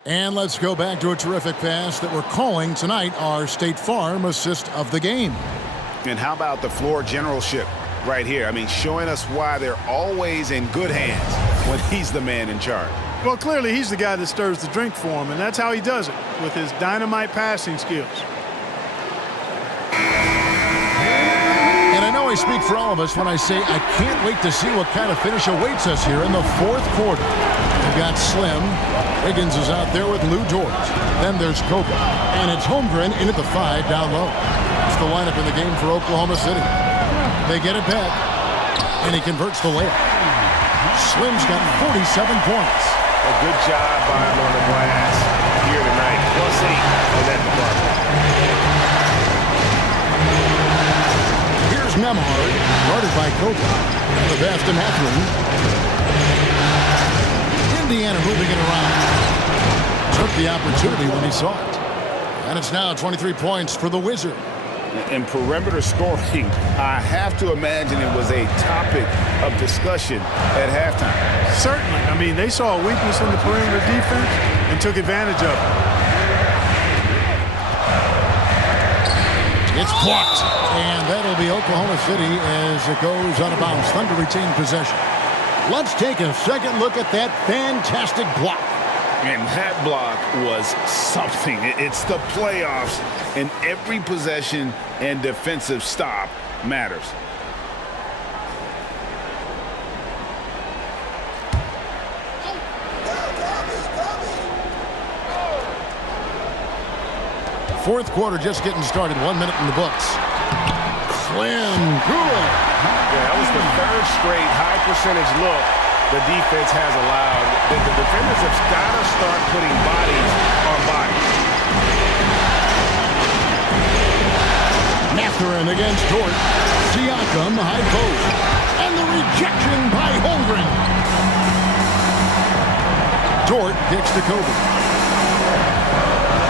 And let's go back to a terrific pass that we're calling tonight our State Farm assist of the game. And how about the floor generalship right here? I mean, showing us why they're always in good hands when he's the man in charge. Well, clearly he's the guy that stirs the drink for him, and that's how he does it, with his dynamite passing skills. And I know I speak for all of us when I say I can't wait to see what kind of finish awaits us here in the fourth quarter. We've got Slim. Wiggins is out there with Lou Dort. Then there's Kobe. And it's Holmgren in at the 5 down low. It's the lineup in the game for Oklahoma City. They get it back. And he converts the layup. Slim's got 47 points. A good job by him on the glass here tonight. +8 in that department. Here's Nembhard, guarded by Kobe. The pass to Mathurin. Indiana moving it around. Took the opportunity when he saw it. And it's now 23 points for the Wizard. And perimeter scoring, I have to imagine it was a topic of discussion at halftime. Certainly. I mean, they saw a weakness in the perimeter defense and took advantage of it. It's blocked. And that'll be Oklahoma City as it goes out of bounds. Thunder retain possession. Let's take a second look at that fantastic block. And that block was something. It's the playoffs, and every possession and defensive stop matters. Fourth quarter just getting started. 1 minute in the books. Slim, good. Yeah, that was the third straight high percentage look the defense has allowed. The defenders have got to start putting bodies on bodies. Mathurin against Dort. Siakam, high post. And the rejection by Holmgren. Dort kicks to Kobe.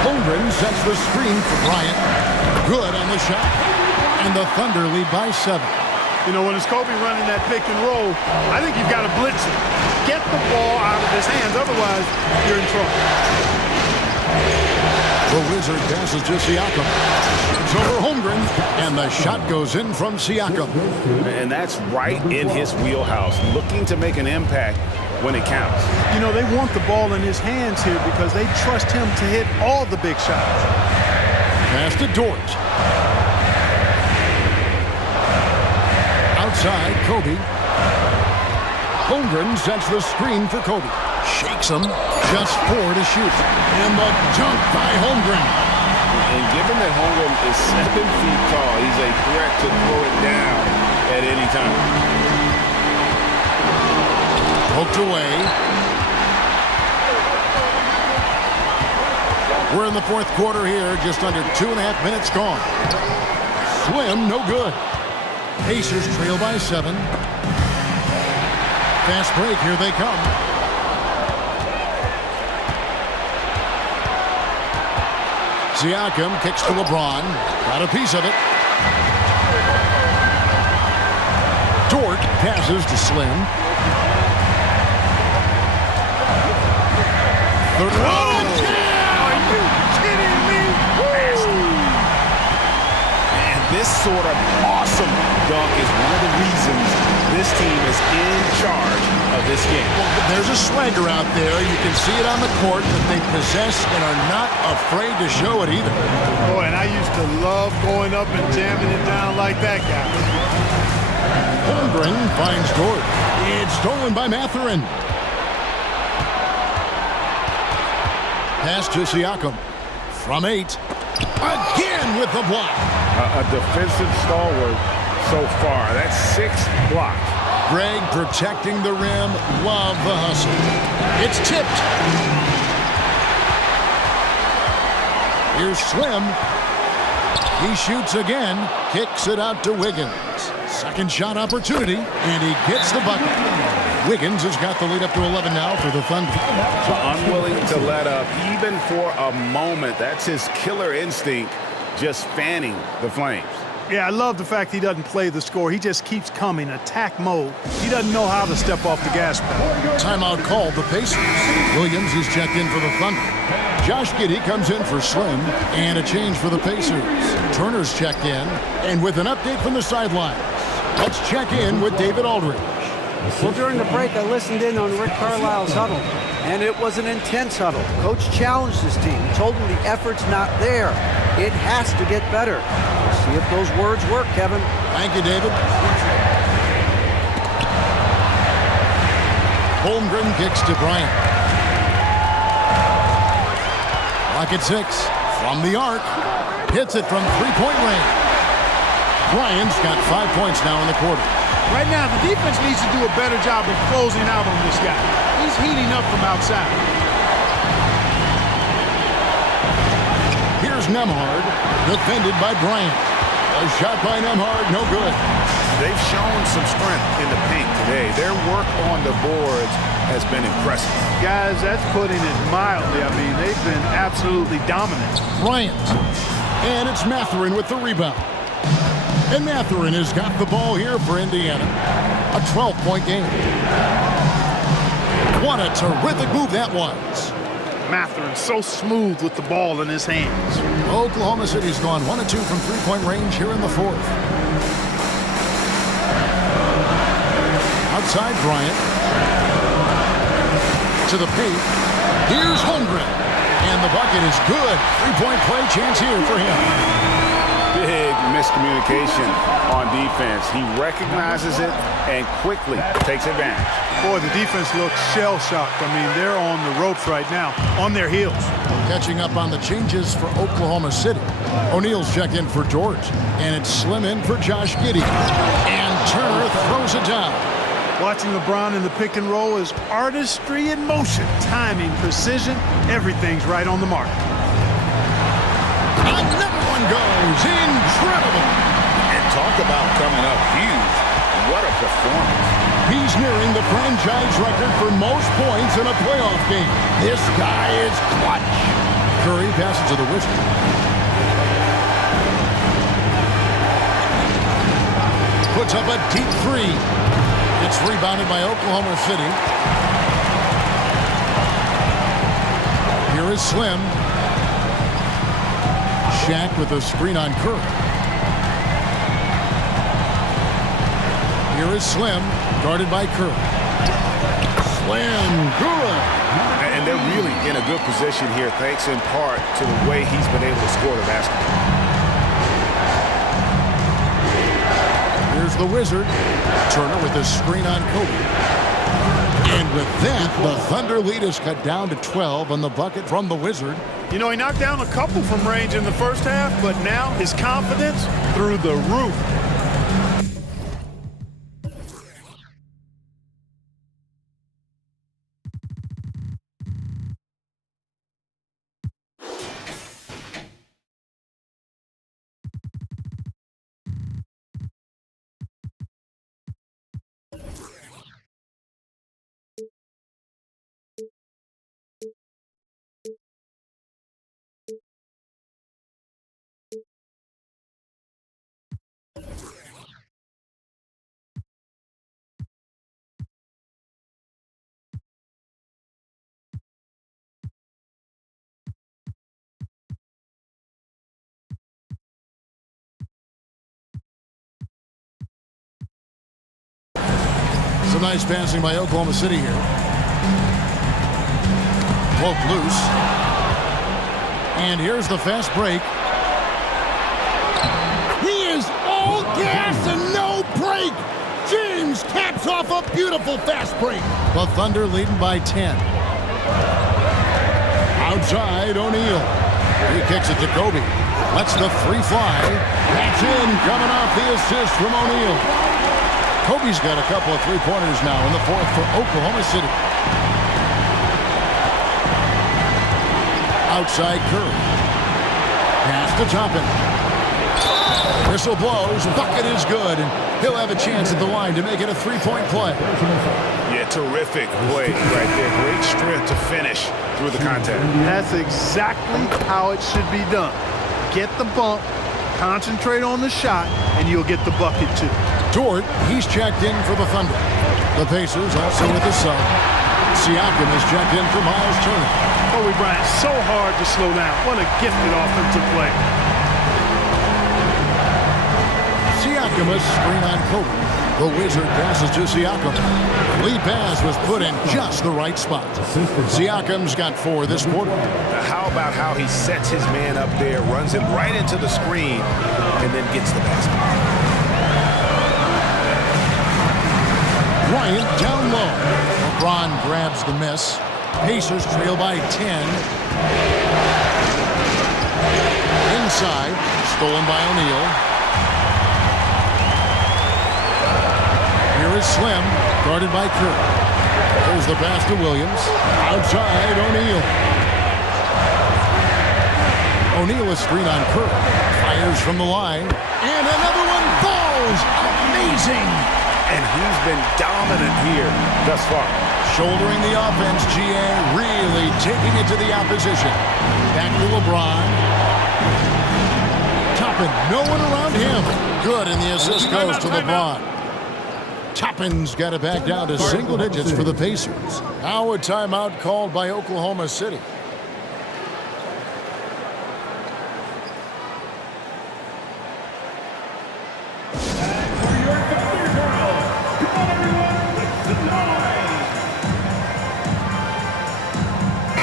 Holmgren sets the screen for Bryant. Good on the shot. And the Thunder lead by 7. You know, when it's Kobe running that pick and roll, I think you've got to blitz it. Get the ball out of his hands, otherwise you're in trouble. The Wizard passes to Siakam. It's over Holmgren, and the shot goes in from Siakam. And that's right in his wheelhouse, looking to make an impact when it counts. You know, they want the ball in his hands here because they trust him to hit all the big shots. Pass to Dort. Outside, Kobe. Holmgren sets the screen for Kobe. Shakes him. Just 4 to shoot. And the dunk by Holmgren. And given that Holmgren is 7 feet tall, he's a threat to throw it down at any time. Poked away. We're in the fourth quarter here. Just under 2.5 minutes gone. Slim, no good. Pacers trail by 7. Fast break, here they come. Siakam kicks to LeBron. Got a piece of it. Dort passes to Slim. Are you kidding me? And this sort of awesome dunk is one of the reasons this team is in charge of this game. Well, there's a swagger out there. You can see it on the court that they possess and are not afraid to show it either. Boy, and I used to love going up and jamming it down like that guy. Holmgren finds Dort. It's stolen by Mathurin. Pass to Siakam. From 8. Again with the block. A defensive stalwart so far. That's 6 blocks. Greg protecting the rim. Love the hustle. It's tipped. Here's Slim. He shoots again. Kicks it out to Wiggins. Second shot opportunity. And he gets the bucket. Wiggins has got the lead up to 11 now for the Thunder. So unwilling to let up even for a moment. That's his killer instinct, just fanning the flames. Yeah, I love the fact he doesn't play the score. He just keeps coming, attack mode. He doesn't know how to step off the gas pedal. Timeout called the Pacers. Williams is checked in for the Thunder. Josh Giddey comes in for Slim, and a change for the Pacers. Turner's checked in, and with an update from the sidelines, let's check in with David Aldridge. Well, during the break, I listened in on Rick Carlisle's huddle, and it was an intense huddle. Coach challenged his team. He told them the effort's not there. It has to get better. We'll see if those words work, Kevin. Thank you, David. Holmgren kicks to Bryant. Rocket 6 from the arc. Hits it from 3-point range. Bryant's got 5 points now in the quarter. Right now, the defense needs to do a better job of closing out on this guy. He's heating up from outside. Here's Nembhard, defended by Bryant. A shot by Nembhard, no good. They've shown some strength in the paint today. Their work on the boards has been impressive. Guys, that's putting it mildly. I mean, they've been absolutely dominant. Bryant. And it's Mathurin with the rebound. And Mathurin has got the ball here for Indiana. A 12-point game. What a terrific move that was. Mathurin so smooth with the ball in his hands. Oklahoma City's gone 1 of 2 from three-point range here in the fourth. Outside Bryant. To the paint. Here's Holmgren. And the bucket is good. Three-point play chance here for him. Big miscommunication on defense. He recognizes it and quickly takes advantage. Boy, the defense looks shell-shocked. I mean, they're on the ropes right now, on their heels. Catching up on the changes for Oklahoma City. O'Neal's checked in for George, and it's Slim in for Josh Giddey. And Turner throws it down. Watching LeBron in the pick and roll is artistry in motion. Timing, precision, everything's right on the mark. Another one goes. Incredible. And talk about coming up huge. What a performance. He's nearing the franchise record for most points in a playoff game. This guy is clutch. Curry passes to the Wizard. Puts up a deep three. It's rebounded by Oklahoma City. Here is Slim. Shaq with a screen on Curry. Here is Slim, guarded by Curry. Slim, good. And they're really in a good position here, thanks in part to the way he's been able to score the basketball. Here's the Wizard. Turner with a screen on Kobe. And with that, the Thunder lead is cut down to 12 on the bucket from the Wizard. You know, he knocked down a couple from range in the first half, but now his confidence through the roof. Some nice passing by Oklahoma City here. Poke loose. And here's the fast break. He is all gas and no break. James caps off a beautiful fast break. The Thunder leading by 10. Outside O'Neal. He kicks it to Kobe. Lets the three fly. That's in, coming off the assist from O'Neal. Kobe's got a couple of three-pointers now in the fourth for Oklahoma City. Outside Curry. Pass to Toppin. Whistle blows. Bucket is good. And he'll have a chance at the line to make it a three-point play. Yeah, terrific play right there. Great strength to finish through the contact. That's exactly how it should be done. Get the bump, concentrate on the shot, and you'll get the bucket too. Dort, he's checked in for the Thunder. The Pacers also with the sub. Siakam is checked in for Myles Turner. Kobe Bryant, so hard to slow down. What a gifted offensive play. Siakam a screen on Kobe. The Wizard passes to Siakam. Lead pass was put in just the right spot. Siakam's got 4 this quarter. How about how he sets his man up there, runs him right into the screen, and then gets the basket. Bryant down low. LeBron grabs the miss. Pacers trail by 10. Inside, stolen by O'Neal. Here is Slim, guarded by Kerr. There's the pass to Williams. Outside, O'Neal. O'Neal is screen on Kerr. Fires from the line. And another one falls. Amazing. And he's been dominant here thus far. Shouldering the offense, GA really taking it to the opposition. Back to LeBron. Toppin, no one around him. Good, and the assist goes to LeBron. Toppin's got it back down to single digits for the Pacers. Now a timeout called by Oklahoma City.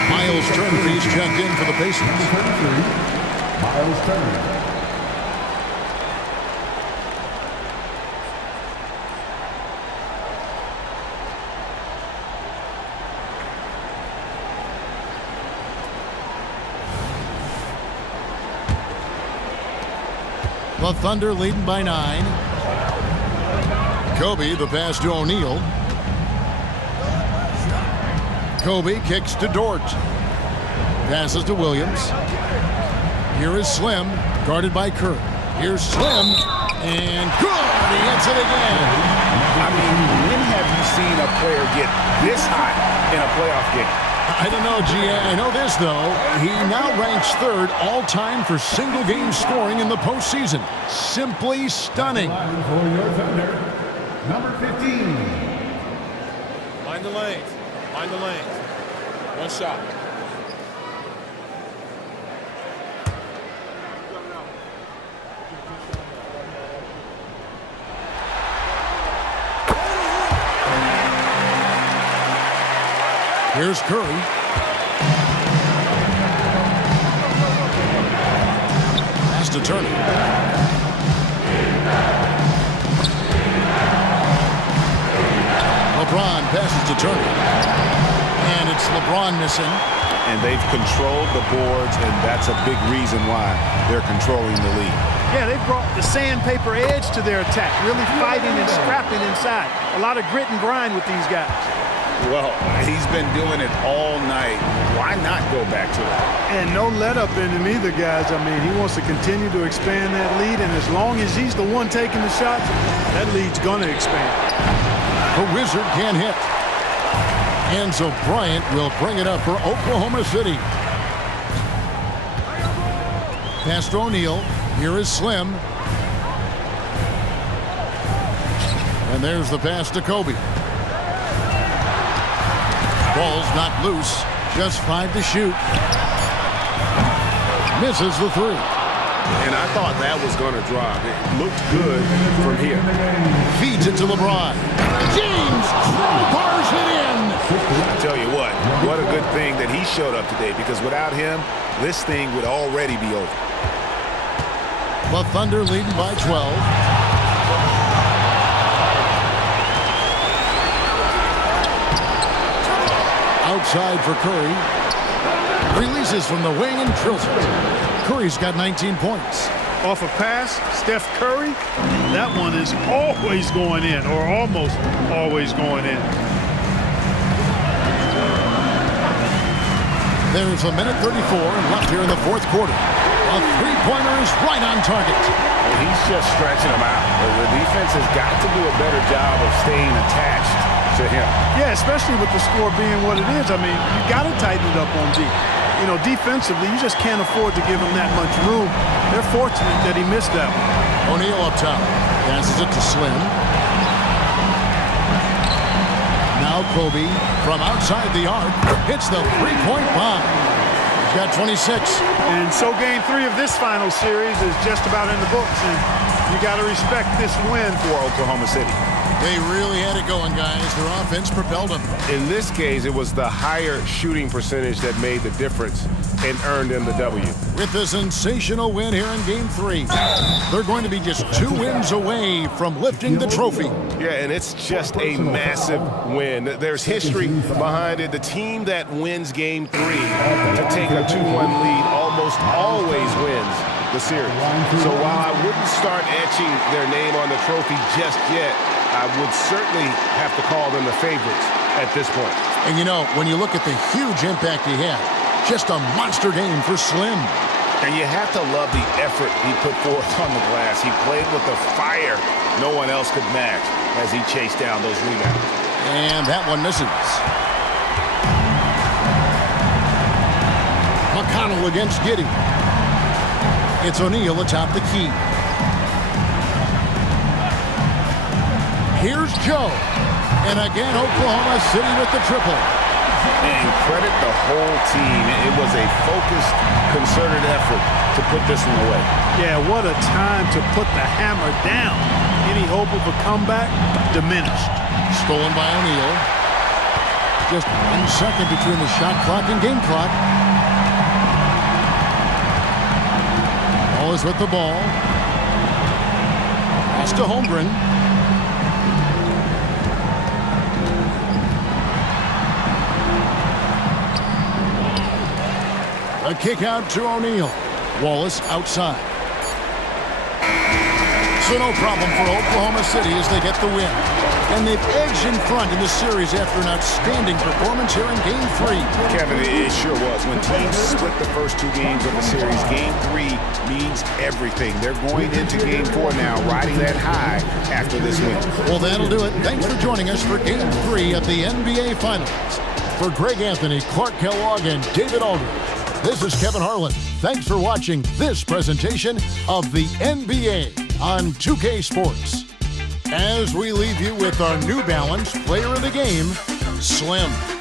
Myles Turner is checked in for the Pacers. Myles Turner. The Thunder leading by 9. Kobe, the pass to O'Neal. Kobe kicks to Dort. Passes to Williams. Here is Slim, guarded by Kerr. Here's Slim, and good! He hits it again. I mean, when have you seen a player get this hot in a playoff game? I don't know, GA. I know this, though. He now ranks 3rd all-time for single-game scoring in the postseason. Simply stunning. For your Thunder, number 15. Mind the lanes. Mind the lanes. One shot. Here's Curry. Pass to Turner. LeBron passes to Turner. And it's LeBron missing. And they've controlled the boards, and that's a big reason why they're controlling the lead. Yeah, they've brought the sandpaper edge to their attack, really fighting and scrapping inside. A lot of grit and grind with these guys. Well, he's been doing it all night. Why not go back to it? And no let up in him either, guys. I mean, he wants to continue to expand that lead, and as long as he's the one taking the shots, that lead's going to expand. The Wizard can't hit. Enzo Bryant will bring it up for Oklahoma City. Pass to O'Neal. Here is Slim. And there's the pass to Kobe. Ball's not loose. Just 5 to shoot. Misses the 3. And I thought that was going to drop. It looked good from here. Feeds it to LeBron. James crowbars it in. I tell you what a good thing that he showed up today, because without him, this thing would already be over. The Thunder leading by 12. Outside for Curry. Releases from the wing and drills it. Curry's got 19 points. Off a pass, Steph Curry, that one is always going in, or almost always going in. There's a minute 34 left here in the 4th quarter. A three-pointer is right on target. Well, he's just stretching them out. The defense has got to do a better job of staying attached to him. Yeah, especially with the score being what it is. I mean, you got to tighten it up on D. You know, defensively, you just can't afford to give him that much room. They're fortunate that he missed that one. O'Neal up top. Passes it to Slim. Now Kobe from outside the arc hits the three-point bomb. He's got 26. And so game 3 of this final series is just about in the books. And you got to respect this win for Oklahoma City. They really had it going, guys. Their offense propelled them. In this case, it was the higher shooting percentage that made the difference and earned them the W. With a sensational win here in Game 3, they're going to be just 2 wins away from lifting the trophy. Yeah, and it's just a massive win. There's history behind it. The team that wins Game 3 to take a 2-1 lead almost always wins the series. So while I wouldn't start etching their name on the trophy just yet, I would certainly have to call them the favorites at this point. And you know, when you look at the huge impact he had, just a monster game for Slim. And you have to love the effort he put forth on the glass. He played with a fire no one else could match as he chased down those rebounds. And that one misses. McConnell against Giddey. It's O'Neal atop the key. Here's Joe. And again, Oklahoma City with the triple. And credit the whole team. It was a focused, concerted effort to put this one away. Yeah, what a time to put the hammer down. Any hope of a comeback diminished. Stolen by O'Neal. Just 1 second between the shot clock and game clock. Wallace with the ball. Pass to Holmgren. A kick out to O'Neal. Wallace outside. So no problem for Oklahoma City as they get the win. And they've edged in front in the series after an outstanding performance here in Game 3. Kevin, it sure was. When teams split the first 2 games of the series, Game 3 means everything. They're going into Game 4 now, riding that high after this win. Well, that'll do it. Thanks for joining us for Game 3 of the NBA Finals. For Greg Anthony, Clark Kellogg, and David Aldridge, this is Kevin Harlan. Thanks for watching this presentation of the NBA on 2K Sports. As we leave you with our New Balance Player of the Game, Slim.